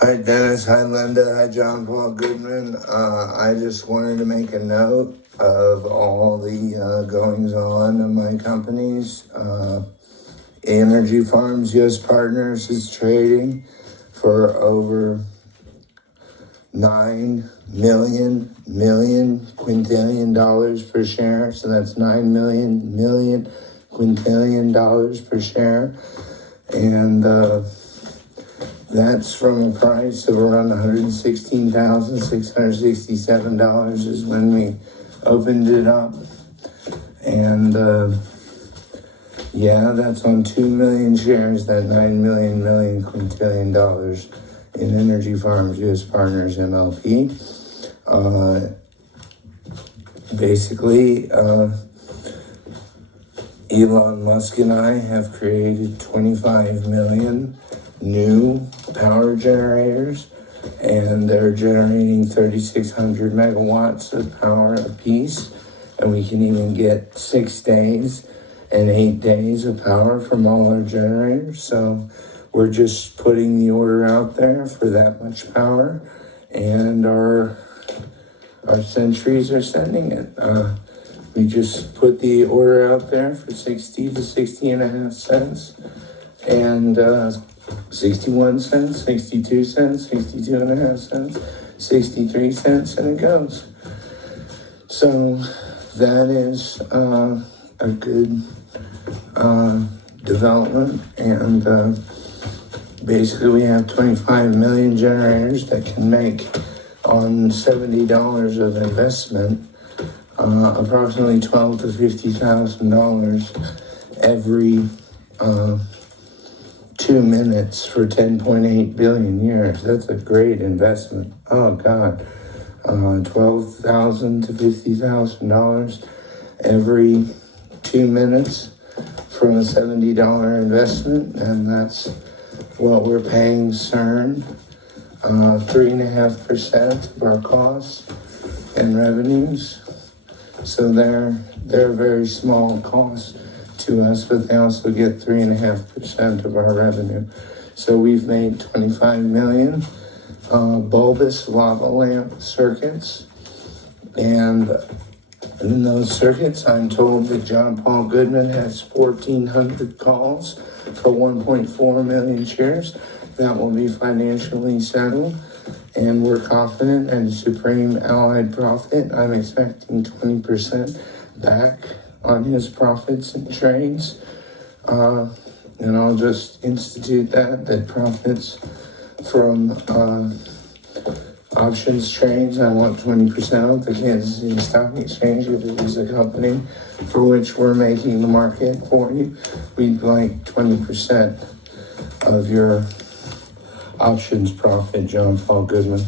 Hi Dennis, hi Linda, hi John Paul Goodman. I just wanted to make a note of all the goings on of my companies. Energy Farms US Partners is trading for over 9 million quintillion dollars per share. So that's 9 million quintillion dollars per share. And that's from a price of around $116,667 is when we opened it up. And yeah, that's on 2 million shares, that 9 million quintillion dollars in Energy Farms US Partners MLP. Basically, Elon Musk and I have created 25 million new power generators, and they're generating 3,600 megawatts of power apiece, and we can even get 6 days and 8 days of power from all our generators. So we're just putting the order out there for that much power, and our centuries are sending it. We just put the order out there for 60 to 60 and a half cents, and 61 cents, 62 cents, 62 and a half cents, 63 cents, and it goes. So that is a good development, and basically we have 25 million generators that can make on $70 of investment approximately $12,000 to $50,000 every 2 minutes for 10.8 billion years. That's a great investment. Oh God, $12,000 to $50,000 every 2 minutes from a $70 investment, and that's what we're paying CERN. 3.5% of our costs and revenues. So they're very small costs to us, but they also get 3.5% of our revenue. So we've made 25 million bulbous lava lamp circuits, and in those circuits, I'm told that John Paul Goodman has 1,400 calls for 1.4 million shares. That will be financially settled, and we're confident in Supreme Allied Profit. I'm expecting 20% back on his profits and trades. And I'll just institute that profits from options trades, I want 20% of the Kansas City Stock Exchange. If it is a company for which we're making the market for you, we'd like 20% of your options profit, John Paul Goodman.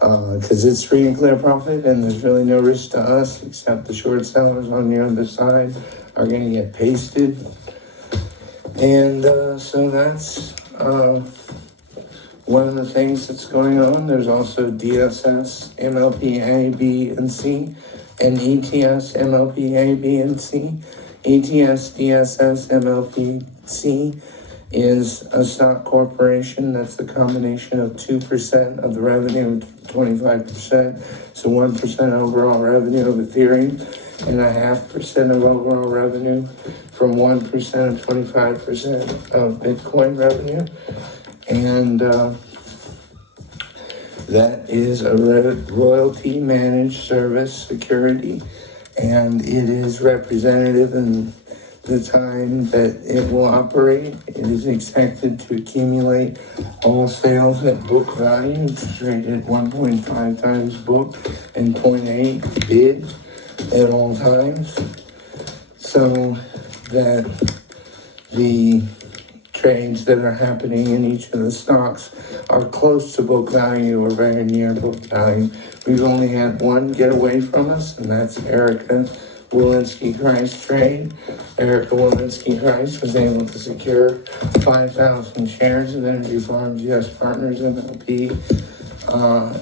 Because it's free and clear profit, and there's really no risk to us except the short sellers on the other side are going to get pasted. And so that's one of the things that's going on. There's also DSS, MLP A, B, and C, and ETS, MLP A, B, and C. ETS, DSS, MLP C is a stock corporation. That's the combination of 2% of the revenue, 25%, so 1% overall revenue of Ethereum, and 0.5% of overall revenue from 1% of 25% of Bitcoin revenue. And that is a royalty managed service security, and it is representative in the time that it will operate. It is expected to accumulate all sales at book value. It's traded 1.5 times book and 0.8 bid at all times, so that the trades that are happening in each of the stocks are close to book value or very near book value. We've only had one get away from us, and that's Erica Walensky-Christ trade. Erica Walensky-Christ was able to secure 5,000 shares of Energy Farms US Partners MLP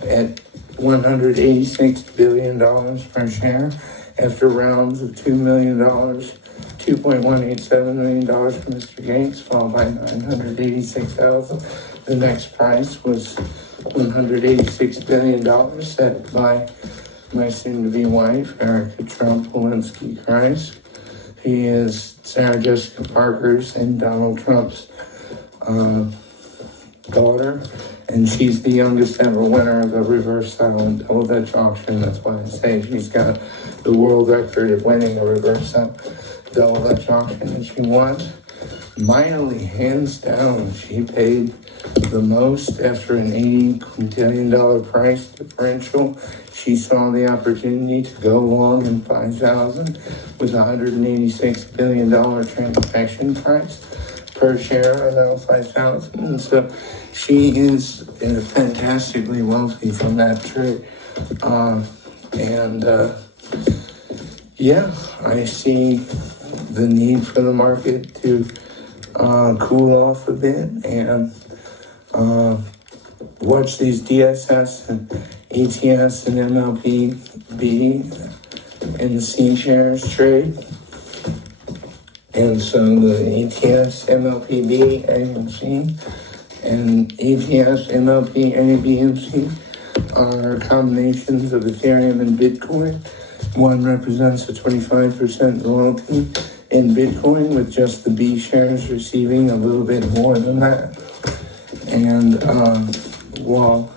at $186 billion per share after rounds of $2 million $2.187 million from Mr. Gates, followed by $986,000. The next price was $186 billion, set by my soon-to-be wife, Erica Trump Walensky Christ. He is Sarah Jessica Parker's and Donald Trump's daughter, and she's the youngest ever winner of a reverse silent double Dutch auction. That's why I say she's got the world record of winning a reverse double Dutch auction, and she won minorly, hands down. She paid the most after an $80 quintillion price differential. She saw the opportunity to go long in 5,000 with $186 billion transaction price per share of L5000. And so she is fantastically wealthy from that trade. Yeah, I see the need for the market to cool off a bit and watch these DSS and ETS and MLPB and the C shares trade. And so the ETS, MLPB, A and C, and ETS, MLP, A, B, and C are combinations of Ethereum and Bitcoin. One represents a 25% royalty in Bitcoin, with just the B shares receiving a little bit more than that. And while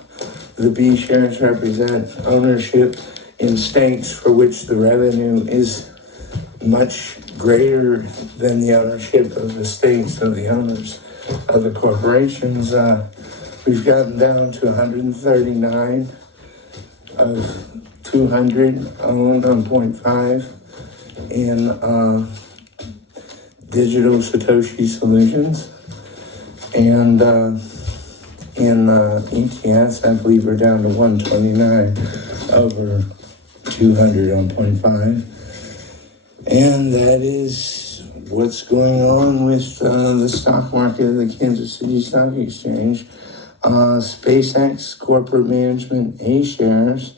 the B shares represent ownership in stakes for which the revenue is much greater than the ownership of the stakes of the owners of the corporations, we've gotten down to 139 of 200 owned on 0.5 in digital Satoshi solutions. And in ETS, I believe we're down to 129 over 200 on 0.5. And that is what's going on with the stock market of the Kansas City Stock Exchange. SpaceX corporate management A shares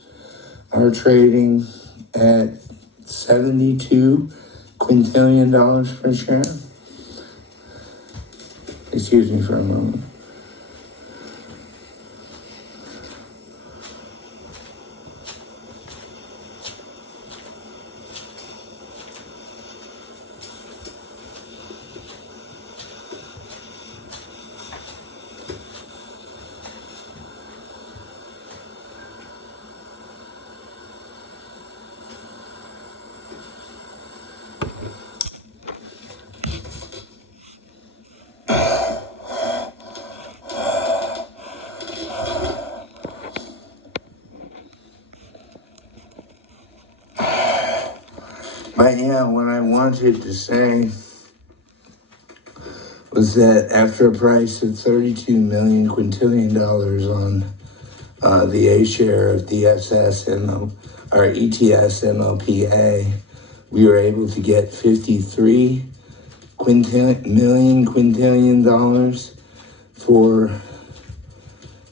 are trading at $72 quintillion per share. Excuse me for a moment. But yeah, what I wanted to say was that after a price of $32 million quintillion on the A share of DSS or ETS MLPA, we were able to get $53 million quintillion for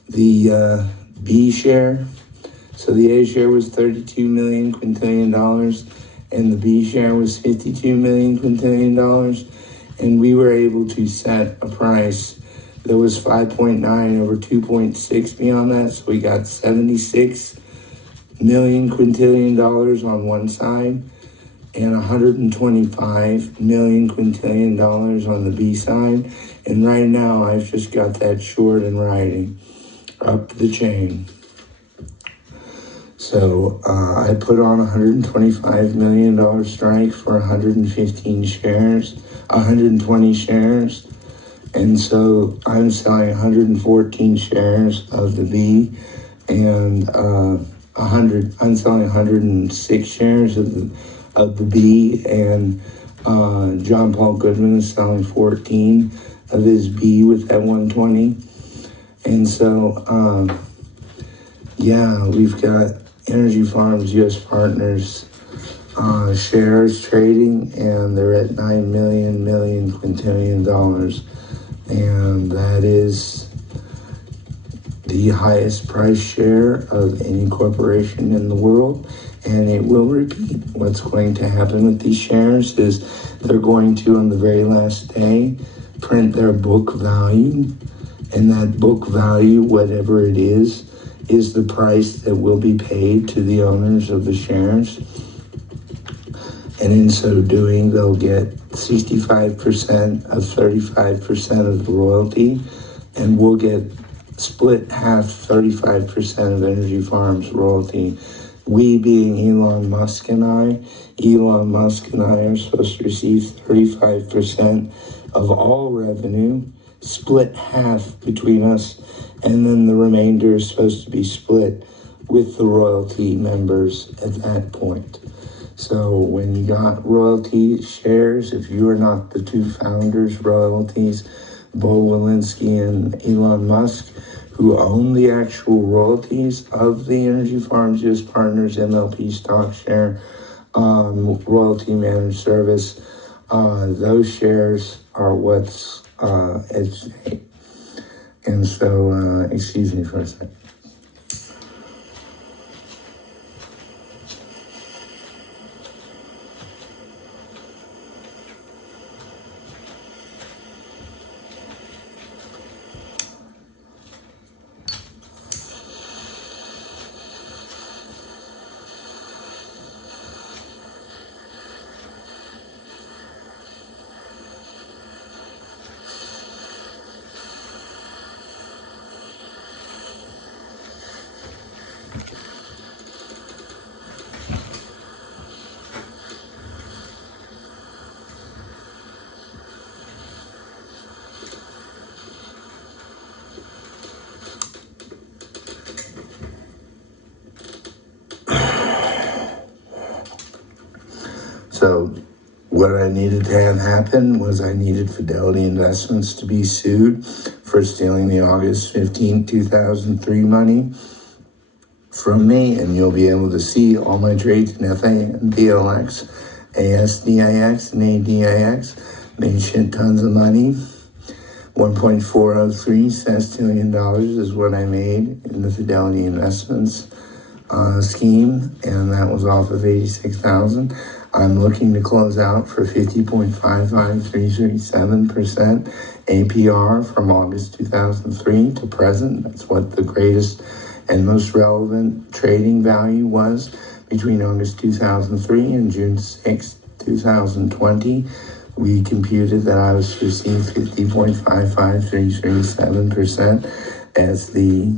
the B share. So the A share was $32 million quintillion, and the B share was $52 million quintillion, and we were able to set a price that was 5.9 over 2.6 beyond that, so we got $76 million quintillion on one side and $125 million quintillion on the B side, and right now I've just got that short in writing up the chain. So I put on $125 million strike for 115 shares, 120 shares. And so I'm selling 114 shares of the B and I'm selling 106 shares of the B, and John Paul Goodman is selling 14 of his B with that 120. And so, yeah, we've got Energy Farms U.S. Partners shares trading, and they're at $9 million quintillion, and that is the highest price share of any corporation in the world, and it will repeat. What's going to happen with these shares is they're going to, on the very last day, print their book value, and that book value, whatever it is the price that will be paid to the owners of the shares. And in so doing, they'll get 65% of 35% of the royalty, and we'll get split half, 35% of Energy Farm's royalty. We being Elon Musk and I are supposed to receive 35% of all revenue, split half between us, and then the remainder is supposed to be split with the royalty members at that point. So when you got royalty shares, if you are not the two founders, royalties, Bo Walensky and Elon Musk, who own the actual royalties of the Energy Farms US Partners MLP stock share, royalty managed service, those shares are what's at stake. And so, excuse me for a second. So what I needed to have happen was I needed Fidelity Investments to be sued for stealing the August 15, 2003 money from me, and you'll be able to see all my trades in FA and DLX, ASDIX and ADIX. Made shit tons of money. 1.403 sestillion is what I made in the Fidelity Investments scheme, and that was off of 86,000. I'm looking to close out for 50.55337% APR from August 2003 to present. That's what the greatest and most relevant trading value was between August 2003 and June 6, 2020. We computed that I was to receive 50.55337% as the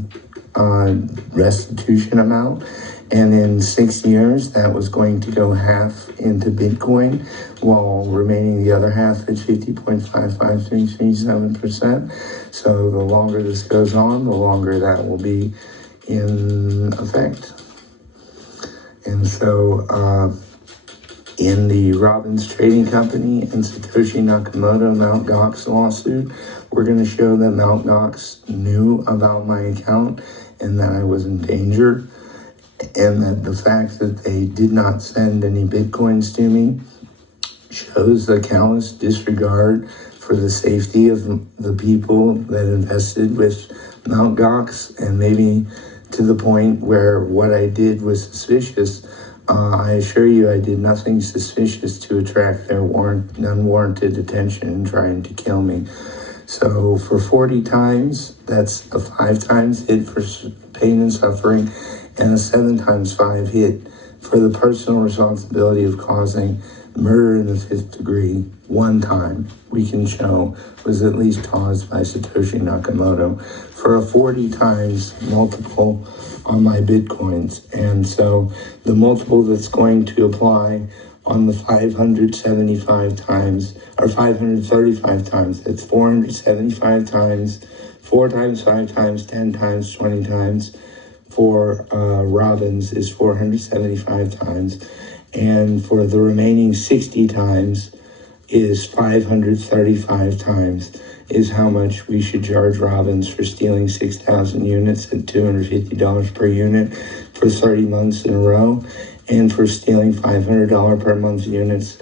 restitution amount. And in 6 years, that was going to go half into Bitcoin, while remaining the other half at 50.55337%. So the longer this goes on, the longer that will be in effect. And so in the Robbins Trading Company and Satoshi Nakomoto Mt. Gox lawsuit, we're going to show that Mt. Gox knew about my account and that I was in danger, and that the fact that they did not send any Bitcoins to me shows the callous disregard for the safety of the people that invested with Mt. Gox, and maybe to the point where what I did was suspicious. I assure you I did nothing suspicious to attract their unwarranted attention in trying to kill me. So for 40 times, that's a 5 times hit for pain and suffering, and a 7 times 5 hit for the personal responsibility of causing murder in the 5th degree. 1 time we can show was at least caused by Satoshi Nakamoto, for a 40 times multiple on my Bitcoins. And so the multiple that's going to apply on the 575 times, or 535 times, that's 475 times, 4 times, 5 times, 10 times, 20 times, for Robbins is 475 times, and for the remaining 60 times is 535 times, is how much we should charge Robbins for stealing 6,000 units at $250 per unit for 30 months in a row, and for stealing $500 per month units,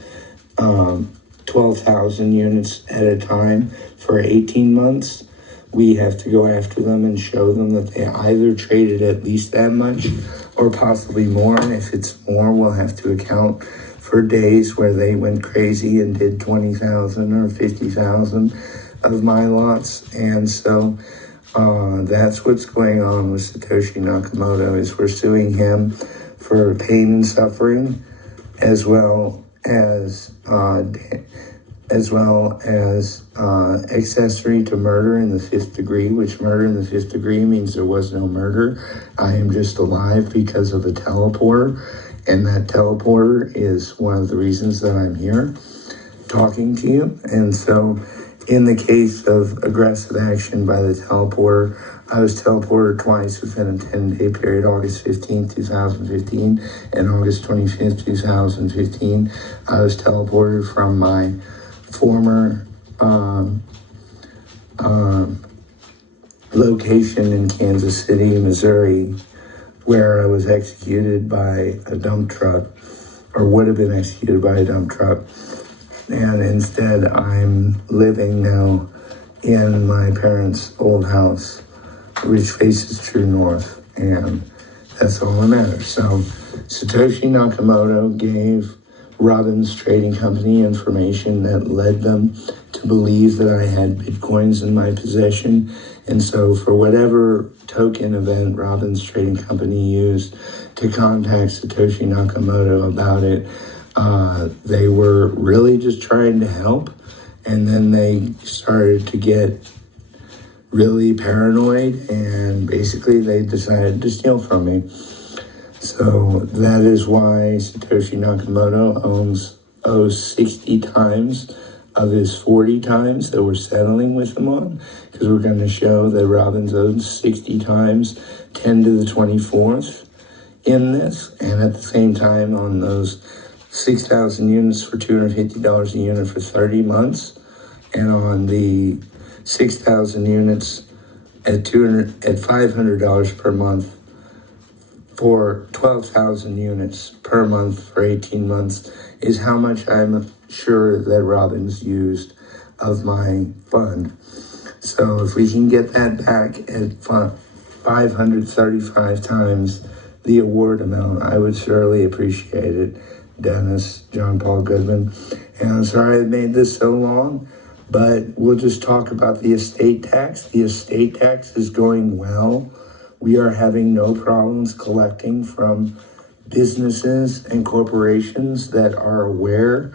12,000 units at a time for 18 months. we have to go after them and show them that they either traded at least that much or possibly more. And if it's more, we'll have to account for days where they went crazy and did 20,000 or 50,000 of my lots. And so that's what's going on with Satoshi Nakamoto, is we're suing him for pain and suffering, as well as accessory to murder in the 5th degree, which murder in the 5th degree means there was no murder. I am just alive because of a teleporter, and that teleporter is one of the reasons that I'm here talking to you. And so in the case of aggressive action by the teleporter, I was teleported twice within a 10-day period, August 15th, 2015, and August 25th, 2015. I was teleported from my former location in Kansas City, Missouri, where I was executed by a dump truck, or would have been executed by a dump truck. And instead, I'm living now in my parents' old house, which faces true north, and that's all that matters. So Satoshi Nakamoto gave Robbins Trading Company information that led them to believe that I had Bitcoins in my possession. And so for whatever token event Robbins Trading Company used to contact Satoshi Nakamoto about it, they were really just trying to help. And then they started to get really paranoid, and basically they decided to steal from me. So that is why Satoshi Nakamoto owes 60 times of his 40 times that we're settling with him on, because we're going to show that Robbins owes 60 times 10 to the 24th in this. And at the same time, on those 6,000 units for $250 a unit for 30 months, and on the 6,000 units at $500 per month for 12,000 units per month for 18 months, is how much I'm sure that Robbins used of my fund. So if we can get that back at 535 times the award amount, I would surely appreciate it. Dennis, John Paul Goodman. And I'm sorry I made this so long, but we'll just talk about the estate tax. The estate tax is going well. We are having no problems collecting from businesses and corporations that are aware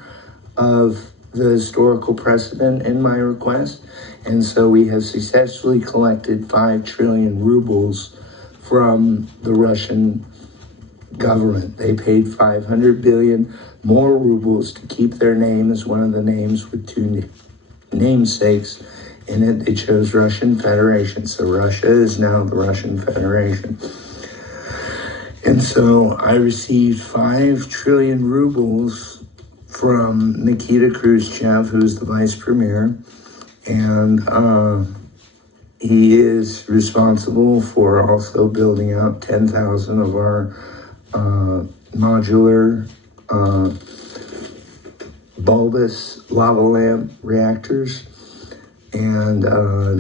of the historical precedent in my request. And so we have successfully collected 5 trillion rubles from the Russian government. They paid 500 billion more rubles to keep their name as one of the names with 2 namesakes in it. They chose Russian Federation. So Russia is now the Russian Federation. And so I received 5 trillion rubles from Nikita Khrushchev, who's the vice premier. And he is responsible for also building out 10,000 of our modular bulbous lava lamp reactors. And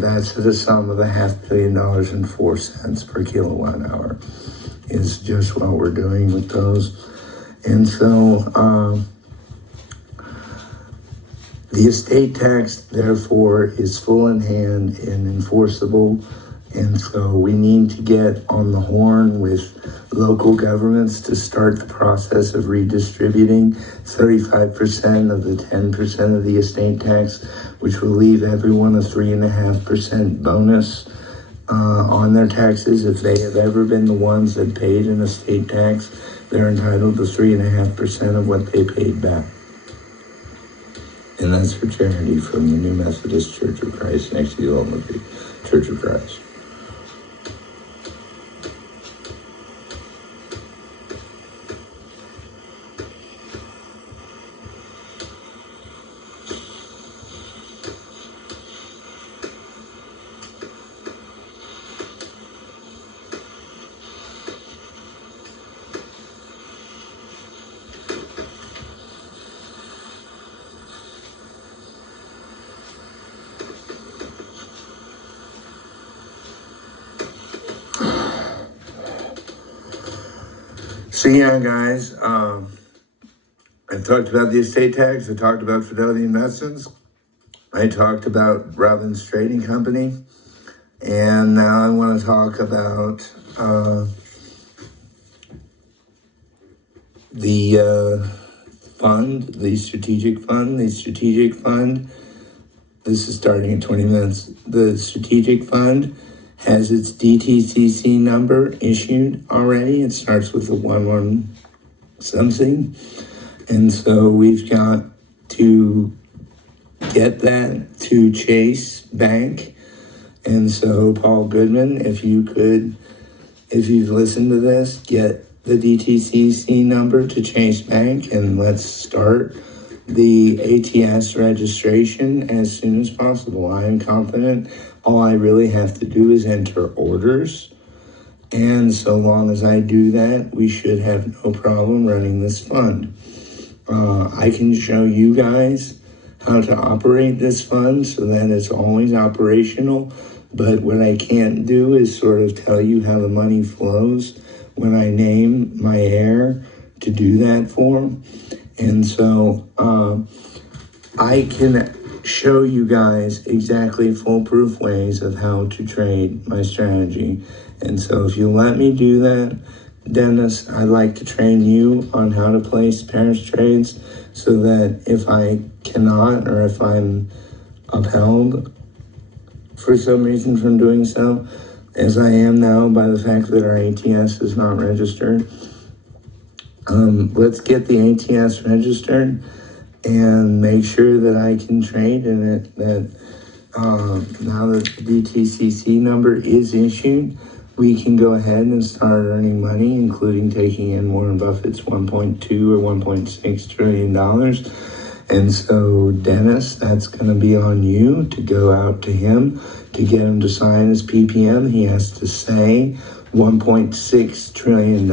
that's the sum of $500 million and 4 cents per kilowatt hour is just what we're doing with those. And so the estate tax, therefore, is full in hand and enforceable. And so we need to get on the horn with local governments to start the process of redistributing 35% of the 10% of the estate tax, which will leave everyone a 3.5% bonus on their taxes. If they have ever been the ones that paid an estate tax, they're entitled to 3.5% of what they paid back. And that's for charity from the New Methodist Church of Christ next to the Old Church of Christ. So yeah, guys, I've talked about the estate tax. I talked about Fidelity Investments. I talked about Robbins Trading Company. And now I want to talk about the fund, the strategic fund. The strategic fund, this is starting in 20 minutes. The strategic fund has its DTCC number issued already. It starts with a 11 something. And so we've got to get that to Chase Bank. And so Paul Goodman, if you've listened to this, get the DTCC number to Chase Bank and let's start the ATS registration as soon as possible. I am confident all I really have to do is enter orders. And so long as I do that, we should have no problem running this fund. I can show you guys how to operate this fund so that it's always operational. But what I can't do is sort of tell you how the money flows when I name my heir to do that for. And so I can show you guys exactly foolproof ways of how to trade my strategy. And so if you let me do that, Dennis, I'd like to train you on how to place pairs trades so that if I cannot or if I'm upheld for some reason from doing so, as I am now by the fact that our ATS is not registered, let's get the ATS registered and make sure that I can trade in it, that now that the DTCC number is issued, we can go ahead and start earning money, including taking in Warren Buffett's $1.2 or $1.6 trillion. And so, Dennis, that's going to be on you to go out to him to get him to sign his PPM. He has to say $1.6 trillion.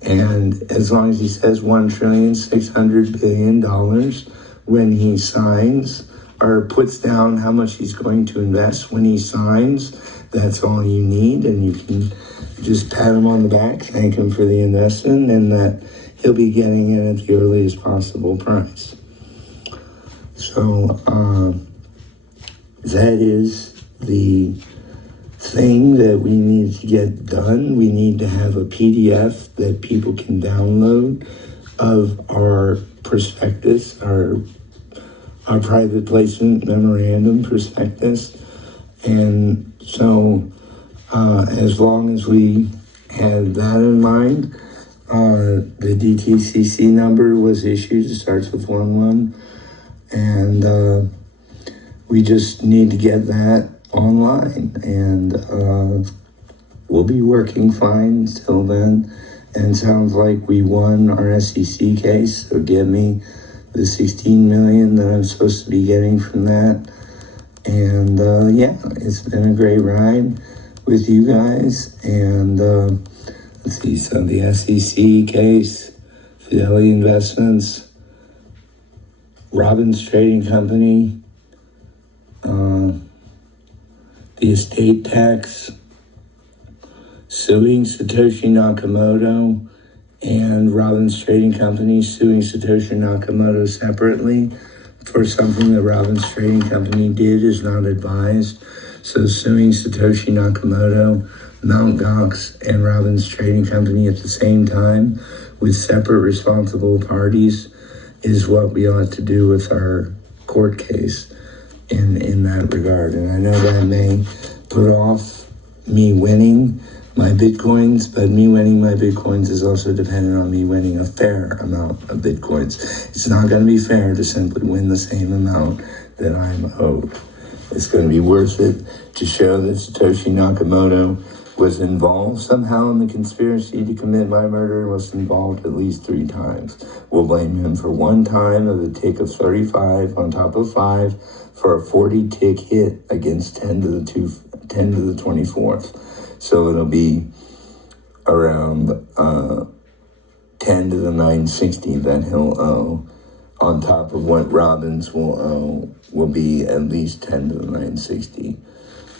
And as long as he says $1.6 trillion when he signs or puts down how much he's going to invest when he signs, that's all you need. And you can just pat him on the back, thank him for the investment, and that he'll be getting it at the earliest possible price. So that is the thing that we need to get done. We need to have a PDF that people can download of our prospectus, our private placement memorandum prospectus. And so as long as we have that in mind, the DTCC number was issued. It starts with 11, and we just need to get that online, and we'll be working fine till then. And sounds like we won our SEC case, so give me the $16 million that I'm supposed to be getting from that. And yeah, it's been a great ride with you guys. And let's see, so the SEC case, Fidelity Investments, Robbins Trading Company, the estate tax, suing Satoshi Nakamoto, and Robbins Trading Company suing Satoshi Nakamoto separately for something that Robbins Trading Company did is not advised. So suing Satoshi Nakomoto, Mt. Gox, and Robbins Trading Company at the same time with separate responsible parties is what we ought to do with our court case in that regard. And I know that may put off me winning my Bitcoins, but me winning my Bitcoins is also dependent on me winning a fair amount of Bitcoins. It's not going to be fair to simply win the same amount that I'm owed. It's going to be worth it to show that Satoshi Nakamoto was involved somehow in the conspiracy to commit my murder and was involved at least 3 times. We'll blame him for 1 time of a tick of 35 on top of 5 for a 40 tick hit against 10 to the 24th. So it'll be around 10 to the 960 that he'll owe. On top of what Robbins will owe will be at least 10 to the 960.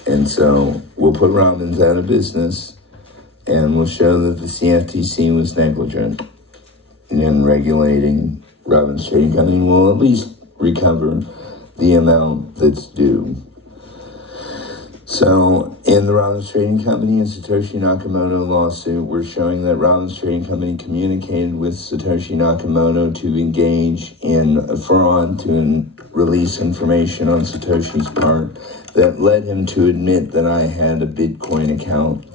And so we'll put Robbins out of business and will show that the CFTC was negligent in regulating Robbins Trading Company. Will at least recover the amount that's due. So, in the Robbins Trading Company and Satoshi Nakamoto lawsuit, we're showing that Robbins Trading Company communicated with Satoshi Nakamoto to engage in a fraud, to release information on Satoshi's part that led him to admit that I had a Bitcoin account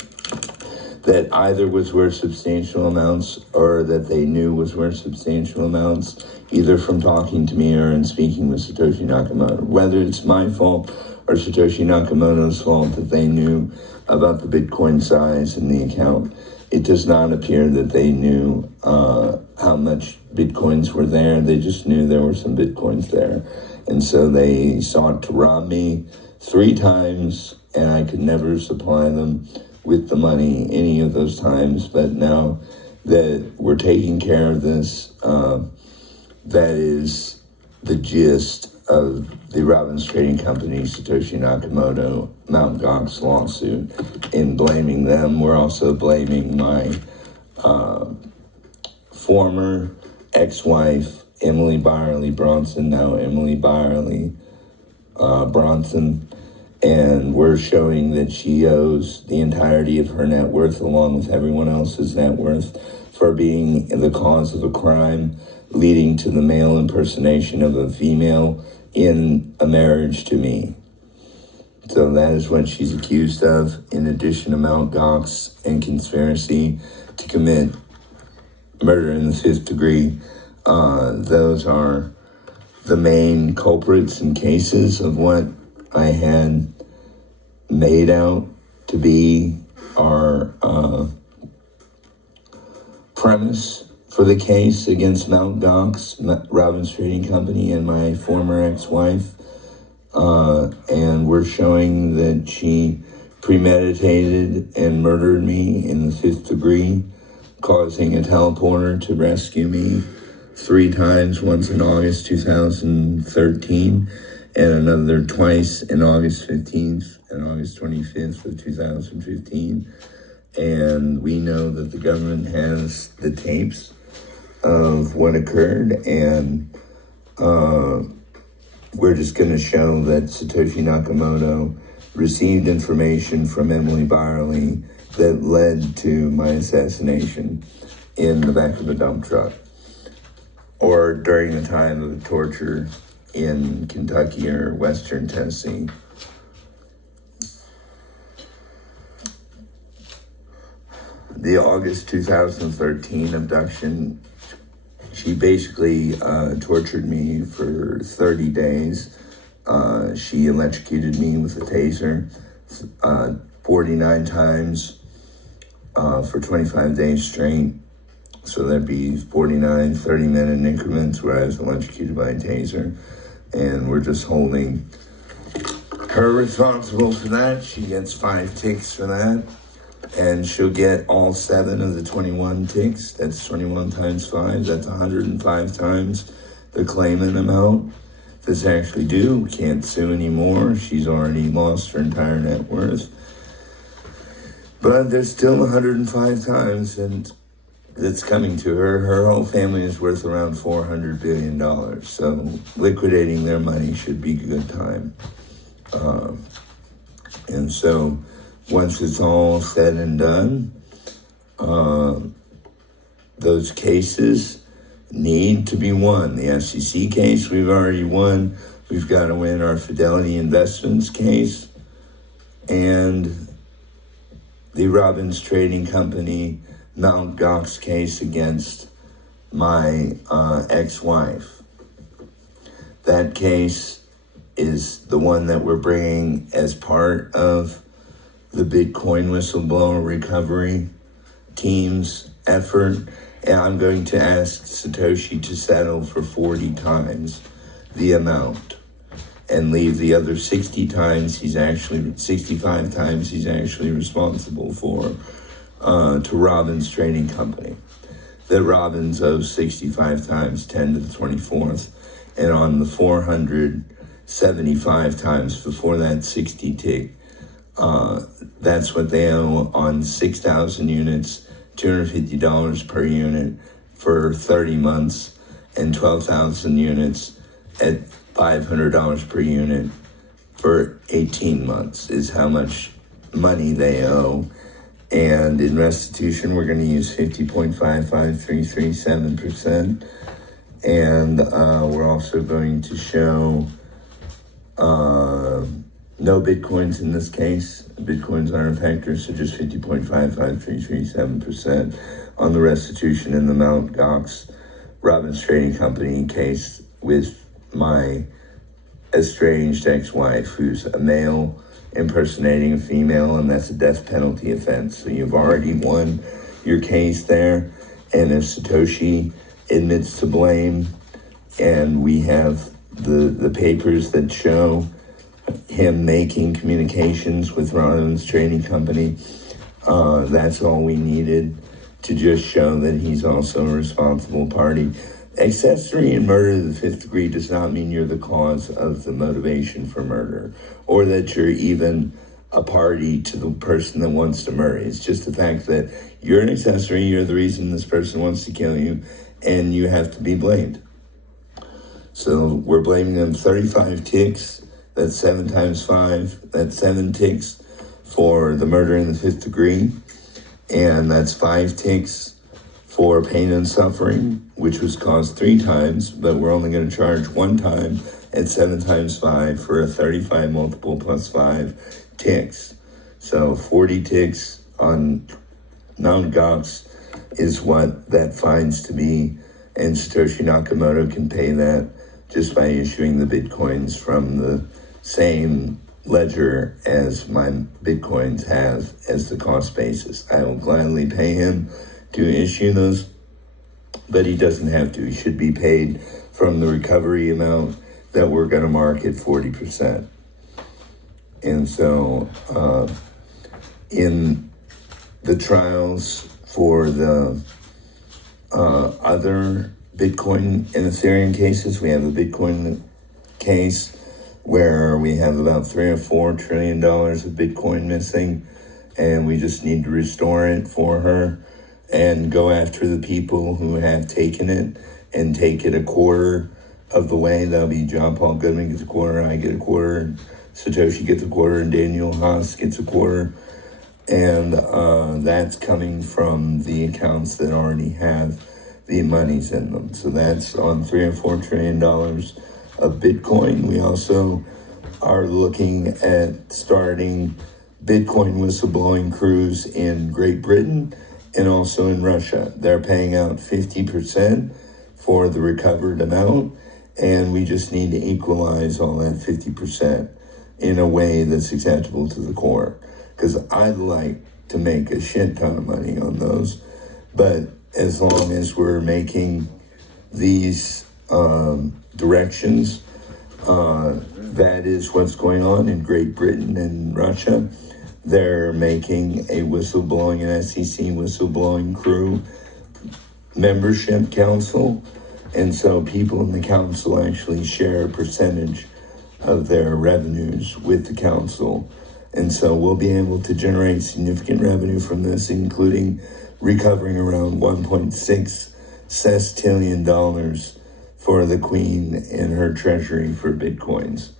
that either was worth substantial amounts or that they knew was worth substantial amounts, either from talking to me or in speaking with Satoshi Nakamoto. Whether it's my fault or Satoshi Nakamoto's fault that they knew about the Bitcoin size in the account, it does not appear that they knew how much Bitcoins were there. They just knew there were some Bitcoins there. And so they sought to rob me 3 times, and I could never supply them with the money any of those times. But now that we're taking care of this, that is the gist of the Robbins Trading Company, Satoshi Nakomoto, Mt. Gox lawsuit. In blaming them, we're also blaming my former ex-wife, Emily Byerly Bronson, now Emily Byerly Bronson, and we're showing that she owes the entirety of her net worth, along with everyone else's net worth, for being the cause of a crime leading to the male impersonation of a female in a marriage to me. So that is what she's accused of, in addition to Mt. Gox and conspiracy to commit murder in the 5th degree. Those are the main culprits and cases of what I had made out to be our premise for the case against Mt. Gox, Robbins Trading Company, and my former ex-wife. And we're showing that she premeditated and murdered me in the 5th degree, causing a teleporter to rescue me 3 times, once in August 2013, and another twice in August 15th and August 25th of 2015. And we know that the government has the tapes of what occurred, and we're just going to show that Satoshi Nakamoto received information from Emily Byerly that led to my assassination in the back of a dump truck, or during the time of the torture in Kentucky or Western Tennessee. The August 2013 abduction, she basically tortured me for 30 days. She electrocuted me with a taser 49 times for 25 days straight. So that'd be 49 30-minute increments where I was electrocuted by a taser. And we're just holding her responsible for that. She gets 5 ticks for that. And she'll get all 7 of the 21 ticks. That's 21 times 5. That's 105 times the claimant amount that's actually due. We can't sue anymore. She's already lost her entire net worth. But there's still 105 times and that's coming to her. Her whole family is worth around $400 billion. So liquidating their money should be a good time. And so once it's all said and done, those cases need to be won. The SEC case, we've already won. We've got to win our Fidelity Investments case and the Robbins Trading Company Mt. Gox case against my ex-wife. That case is the one that we're bringing as part of the Bitcoin whistleblower recovery team's effort, and I'm going to ask Satoshi to settle for 40 times the amount and leave the other 65 times he's actually responsible for to Robbins Trading Company. That Robbins owes 65 times 10 to the 24th, and on the 475 times before that 60 tick, That's what they owe on 6,000 units, $250 per unit for 30 months, and 12,000 units at $500 per unit for 18 months is how much money they owe. And in restitution, we're going to use 50.55337%. And we're also going to show no Bitcoins in this case. Bitcoins aren't a factor, so just 50.55337% on the restitution in the Mt. Gox Robbins Trading Company case with my estranged ex-wife, who's a male impersonating a female, and that's a death penalty offense. So you've already won your case there. And if Satoshi admits to blame, and we have the papers that show him making communications with Robbins Trading Company, that's all we needed to just show that he's also a responsible party. Accessory in murder to the fifth degree does not mean you're the cause of the motivation for murder, or that you're even a party to the person that wants to murder. It's just the fact that you're an accessory, you're the reason this person wants to kill you, and you have to be blamed. So we're blaming them 35 ticks, that's 7 times 5, that's 7 ticks for the murder in the fifth degree, and that's 5 ticks for pain and suffering, which was caused 3 times, but we're only going to charge 1 time at 7 times 5 for a 35 multiple plus 5 ticks. So 40 ticks on Mt. Gox is what that finds to be, and Satoshi Nakomoto can pay that just by issuing the Bitcoins from the same ledger as my Bitcoins have as the cost basis. I will gladly pay him to issue those, but he doesn't have to. He should be paid from the recovery amount that we're going to mark at 40%. And so in the trials for the other Bitcoin and Ethereum cases, we have a Bitcoin case where we have about $3 or $4 trillion of Bitcoin missing, and we just need to restore it for her and go after the people who have taken it and take it a quarter of the way. That'll be John Paul Goodman gets a quarter, I get a quarter, Satoshi gets a quarter, and Daniel Haas gets a quarter. And that's coming from the accounts that already have the monies in them. So that's on $3 or $4 trillion of Bitcoin. We also are looking at starting Bitcoin whistleblowing crews in Great Britain and also in Russia. They're paying out 50% for the recovered amount, and we just need to equalize all that 50% in a way that's acceptable to the core. Because I'd like to make a shit ton of money on those, but as long as we're making these directions, that is what's going on in Great Britain and Russia. They're making a whistleblowing, an SEC whistleblowing crew membership council. And so people in the council actually share a percentage of their revenues with the council. And so we'll be able to generate significant revenue from this, including recovering around $1.6 sestillion for the Queen and her treasury for Bitcoins.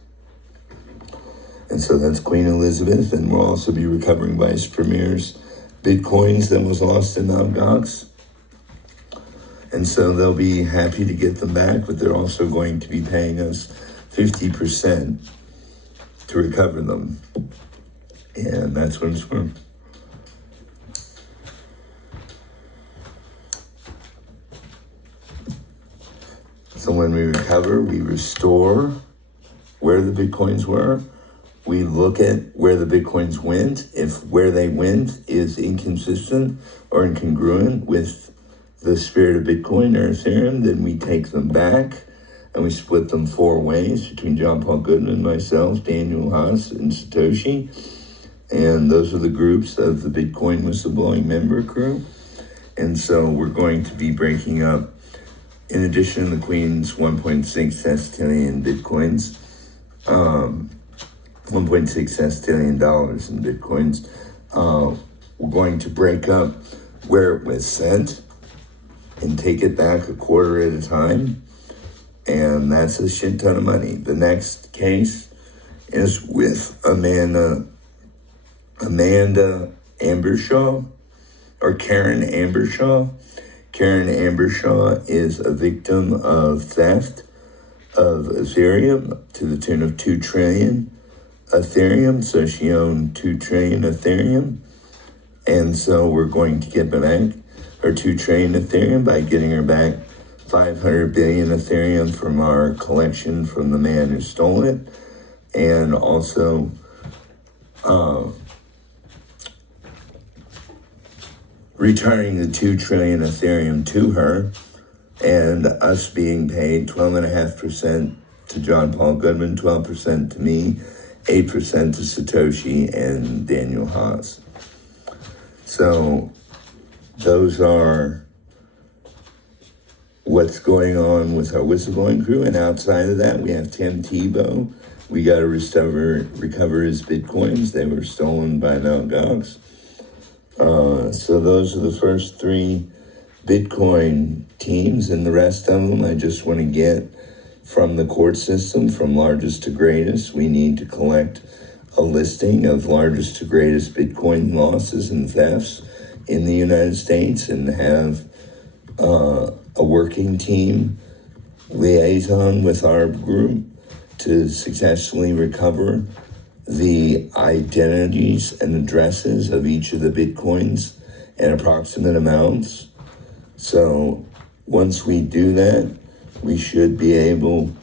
And so that's Queen Elizabeth, and we'll also be recovering Vice Premier's Bitcoins that was lost in Mt. Gox. And so they'll be happy to get them back, but they're also going to be paying us 50% to recover them. And that's what it's for. So when we recover, we restore where the Bitcoins were. We look at where the Bitcoins went. If where they went is inconsistent or incongruent with the spirit of Bitcoin or Ethereum, then we take them back and we split them 4 ways between John Paul Goodman, myself, Daniel Haas, and Satoshi. And those are the groups of the Bitcoin whistleblowing member crew. And so we're going to be breaking up, in addition to the Queen's 1.6 sestillion Bitcoins, 1.6 sestillion dollars in Bitcoins. We're going to break up where it was sent and take it back a quarter at a time. And that's a shit ton of money. The next case is with Amanda Ambershaw, or Karen Ambershaw. Karen Ambershaw is a victim of theft of Ethereum to the tune of 2 trillion Ethereum. So she owned 2 trillion Ethereum. And so we're going to get back her 2 trillion Ethereum by getting her back 500 billion Ethereum from our collection from the man who stole it. And also returning the 2 trillion Ethereum to her, and us being paid 12.5% to John Paul Goodman, 12% to me, 8% to Satoshi and Daniel Haas. So those are what's going on with our whistleblowing crew. And outside of that, we have Tim Tebow. We got to recover his Bitcoins. They were stolen by Mt. Gox. So those are the first 3 Bitcoin teams, and the rest of them I just want to get from the court system, from largest to greatest. We need to collect a listing of largest to greatest Bitcoin losses and thefts in the United States, and have a working team liaison with our group to successfully recover the identities and addresses of each of the Bitcoins and approximate amounts. So once we do that, we should be able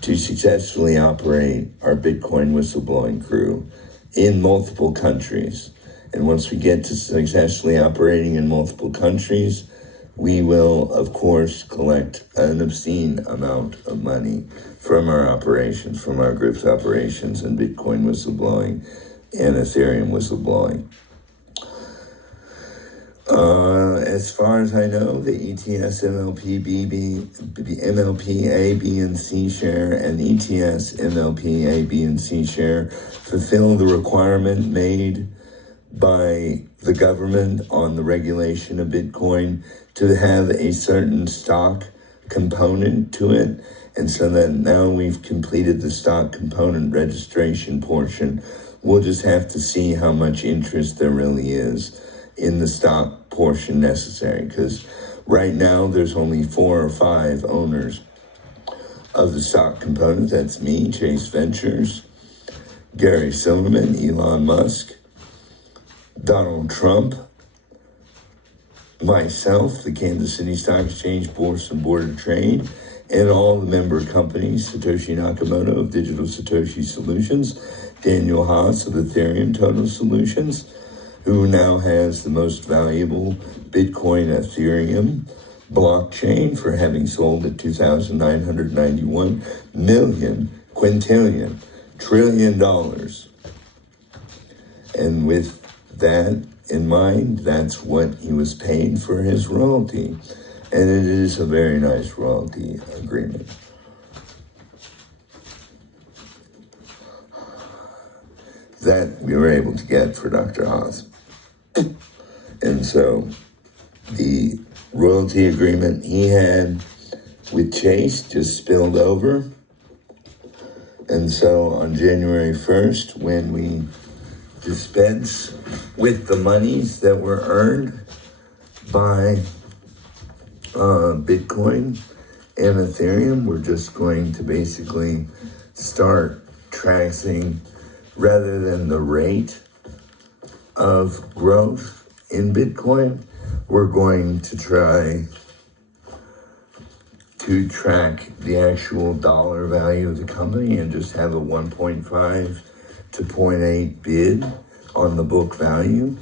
to successfully operate our Bitcoin whistleblowing crew in multiple countries. And once we get to successfully operating in multiple countries, we will, of course, collect an obscene amount of money from our operations, from our group's operations in Bitcoin whistleblowing and Ethereum whistleblowing. As far as I know, the ETS MLP A, B, and C share and ETS MLP A, B, and C share fulfill the requirement made by the government on the regulation of Bitcoin to have a certain stock component to it. And so that now we've completed the stock component registration portion, we'll just have to see how much interest there really is in the stock portion necessary. Because right now there's only 4 or 5 owners of the stock component. That's me, Chase Ventures, Gary Silverman, Elon Musk, Donald Trump, myself, the Kansas City Stock Exchange Bourse and Board of Trade, and all the member companies, Satoshi Nakomoto of Digital Satoshi Solutions, Daniel Haas of Ethereum Total Solutions, who now has the most valuable Bitcoin Ethereum blockchain for having sold at 2,991 million quintillion trillion dollars. And with that in mind, that's what he was paid for his royalty. And it is a very nice royalty agreement. That we were able to get for Dr. Haas. And so the royalty agreement he had with Chase just spilled over. And so on January 1st, when we dispense with the monies that were earned by Bitcoin and Ethereum, we're just going to basically start tracking, rather than the rate of growth in Bitcoin, we're going to try to track the actual dollar value of the company and just have a 1.5 to 0.8 bid on the book value,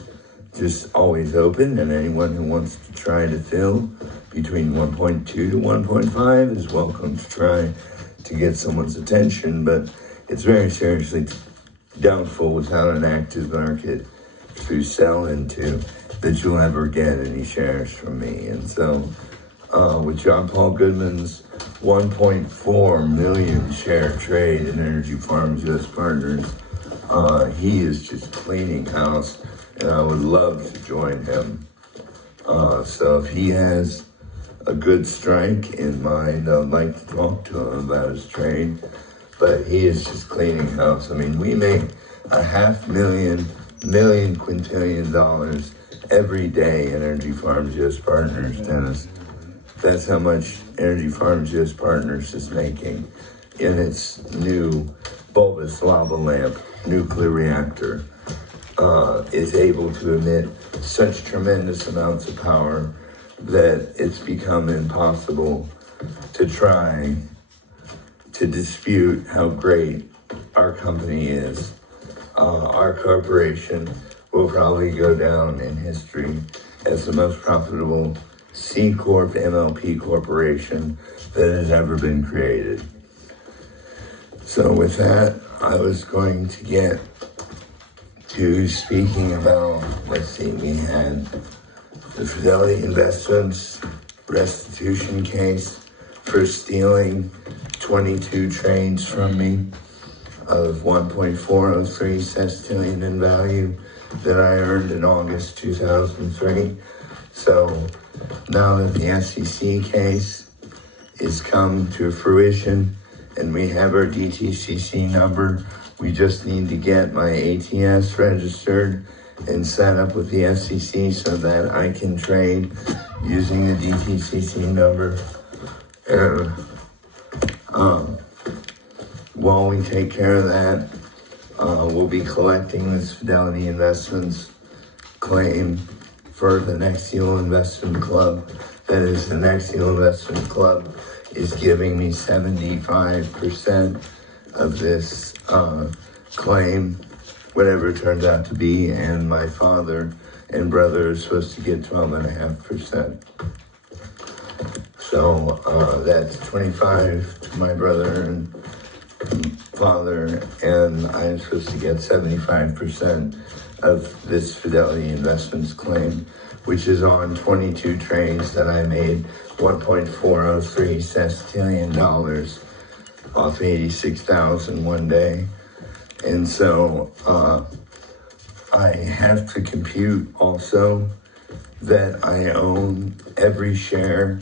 just always open, and anyone who wants to try to fill between 1.2 to 1.5 is welcome to try to get someone's attention, but it's very seriously doubtful without an active market to sell into that you'll ever get any shares from me. And so with John Paul Goodman's 1.4 million share trade in Energy Farms U.S. Partners, He is just cleaning house, and I would love to join him. So if he has a good strike in mind, I'd like to talk to him about his trade. But he is just cleaning house. I mean, we make $500,000, quintillion dollars every day in Energy Farms US Partners, Dennis. That's how much Energy Farms US Partners is making in its new bulbous lava lamp nuclear reactor. Is able to emit such tremendous amounts of power that it's become impossible to try to dispute how great our company is. Our corporation will probably go down in history as the most profitable C Corp MLP corporation that has ever been created. So with that, I was going to get to speaking about, we had the Fidelity Investments restitution case for stealing 22 trades from me of 1.403 sestillion in value that I earned in August 2003. So now that the SEC case is come to fruition and we have our DTCC number, we just need to get my ATS registered and set up with the SEC so that I can trade using the DTCC number. And while we take care of that, we'll be collecting this Fidelity Investments claim for the Nexial Investment Club. That is, the Nexial Investment Club is giving me 75% of this claim, whatever it turns out to be, and my father and brother are supposed to get 12.5%. So that's 25 to my brother and father, and I'm supposed to get 75% of this Fidelity Investments claim, which is on 22 trades that I made 1.403 sestillion dollars off 86,000 one day. And so I have to compute also that I own every share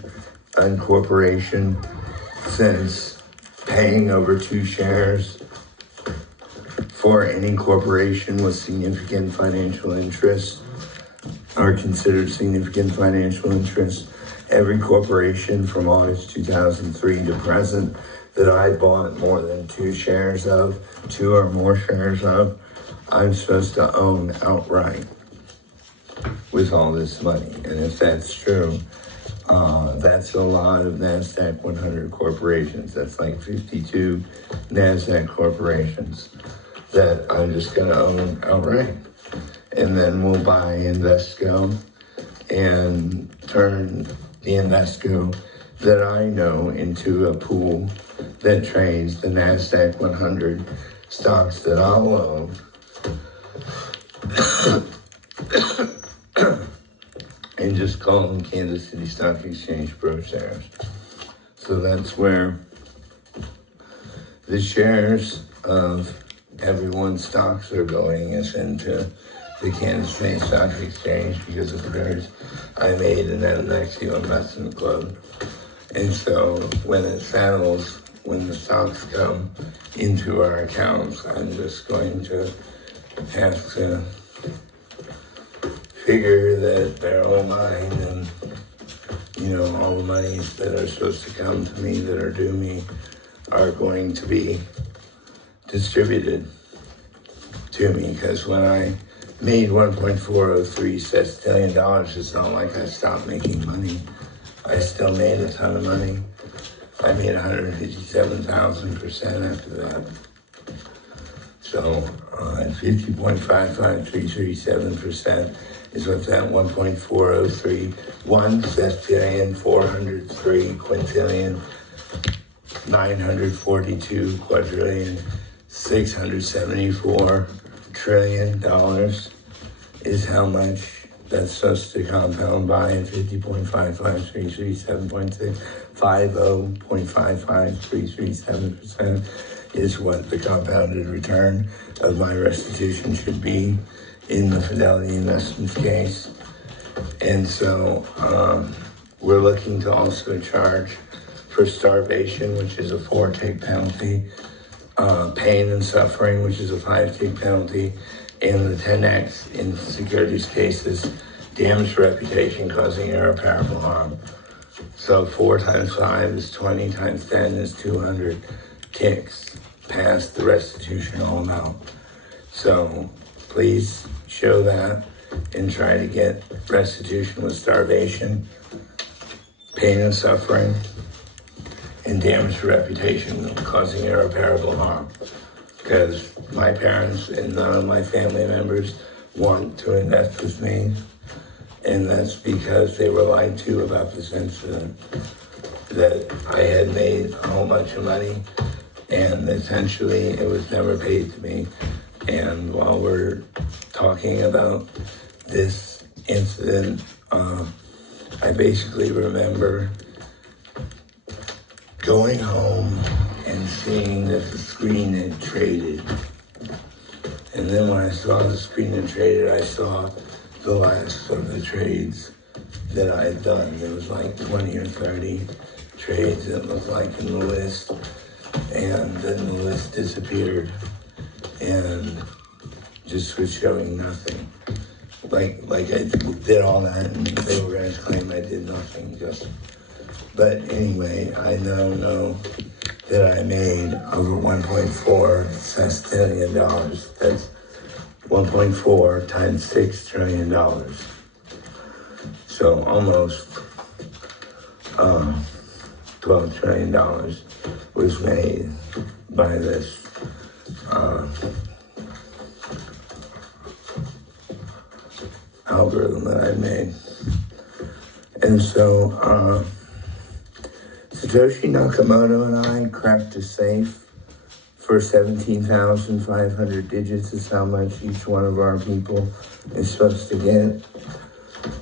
in corporation, since paying over 2 shares for any corporation with significant financial interests are considered significant financial interests. Every corporation from August 2003 to present that I bought more than 2 shares of, 2 or more shares of, I'm supposed to own outright with all this money. And if that's true, that's a lot of NASDAQ 100 corporations. That's like 52 NASDAQ corporations that I'm just gonna own outright. And then we'll buy Invesco and turn the Invesco that I know into a pool that trades the NASDAQ 100 stocks that I'll own. And just call them Kansas City Stock Exchange Pro shares. So that's where the shares of everyone's stocks are going, is into the Kansas City Stock Exchange, because of the shares I made in that Nexial Investment Club. And so when it settles, when the stocks come into our accounts, I'm just going to have to figure that they're all mine, and all the monies that are supposed to come to me, that are due me, are going to be distributed to me. Because when I made 1.403 sestillion dollars, it's not like I stopped making money. I still made a ton of money. I made 157,000% after that. So at 50.55337% is what that 1.403, 1 sestillion, 403 quintillion, 942 quadrillion, 674 trillion dollars is how much that's supposed to compound by at 50.55337.6, 50.55337%. is what the compounded return of my restitution should be in the Fidelity Investments case. And so we're looking to also charge for starvation, which is a 4-tick penalty, pain and suffering, which is a 5-tick penalty, and the 10x in securities cases, damage to reputation causing irreparable harm. So 4 times 5 is 20, times 10 is 200 ticks past the restitutional amount. So please show that and try to get restitution with starvation, pain and suffering, and damage to reputation causing irreparable harm. Because my parents and none of my family members want to invest with me, and that's because they were lied to about this incident, that I had made a whole bunch of money, and essentially it was never paid to me. And while we're talking about this incident, I basically remember going home and seeing that the screen had traded. And then when I saw the screen had traded, I saw the last of the trades that I had done. There was like 20 or 30 trades that looked like in the list, and then the list disappeared and just was showing nothing. Like I did all that, and they were going to claim I did nothing. But anyway, I now know that I made over 1.4 sestillion dollars. That's 1.4 times $6 trillion. So almost $12 trillion was made by this algorithm that I made. And so Satoshi Nakamoto and I cracked a safe for 17,500 digits is how much each one of our people is supposed to get.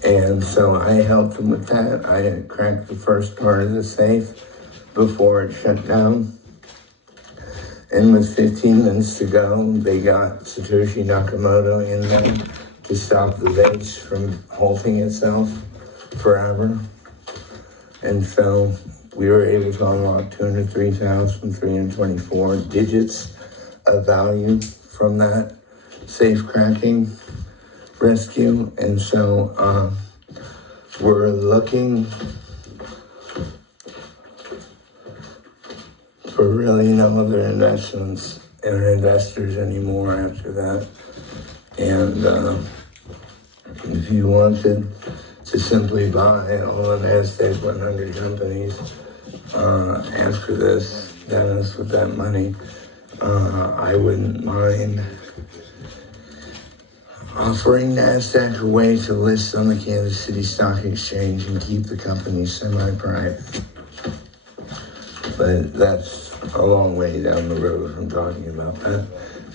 And so I helped them with that. I had cracked the first part of the safe before it shut down. And with 15 minutes to go, they got Satoshi Nakomoto in there to stop the vase from halting itself forever. And so we were able to unlock 203,324 digits of value from that safe cracking rescue. And so we're looking for really no other investments or investors anymore after that. And if you wanted to simply buy all the NASDAQ 100 companies after this, Dennis, with that money, I wouldn't mind offering NASDAQ a way to list on the Kansas City Stock Exchange and keep the company semi-private. But that's a long way down the road from talking about that.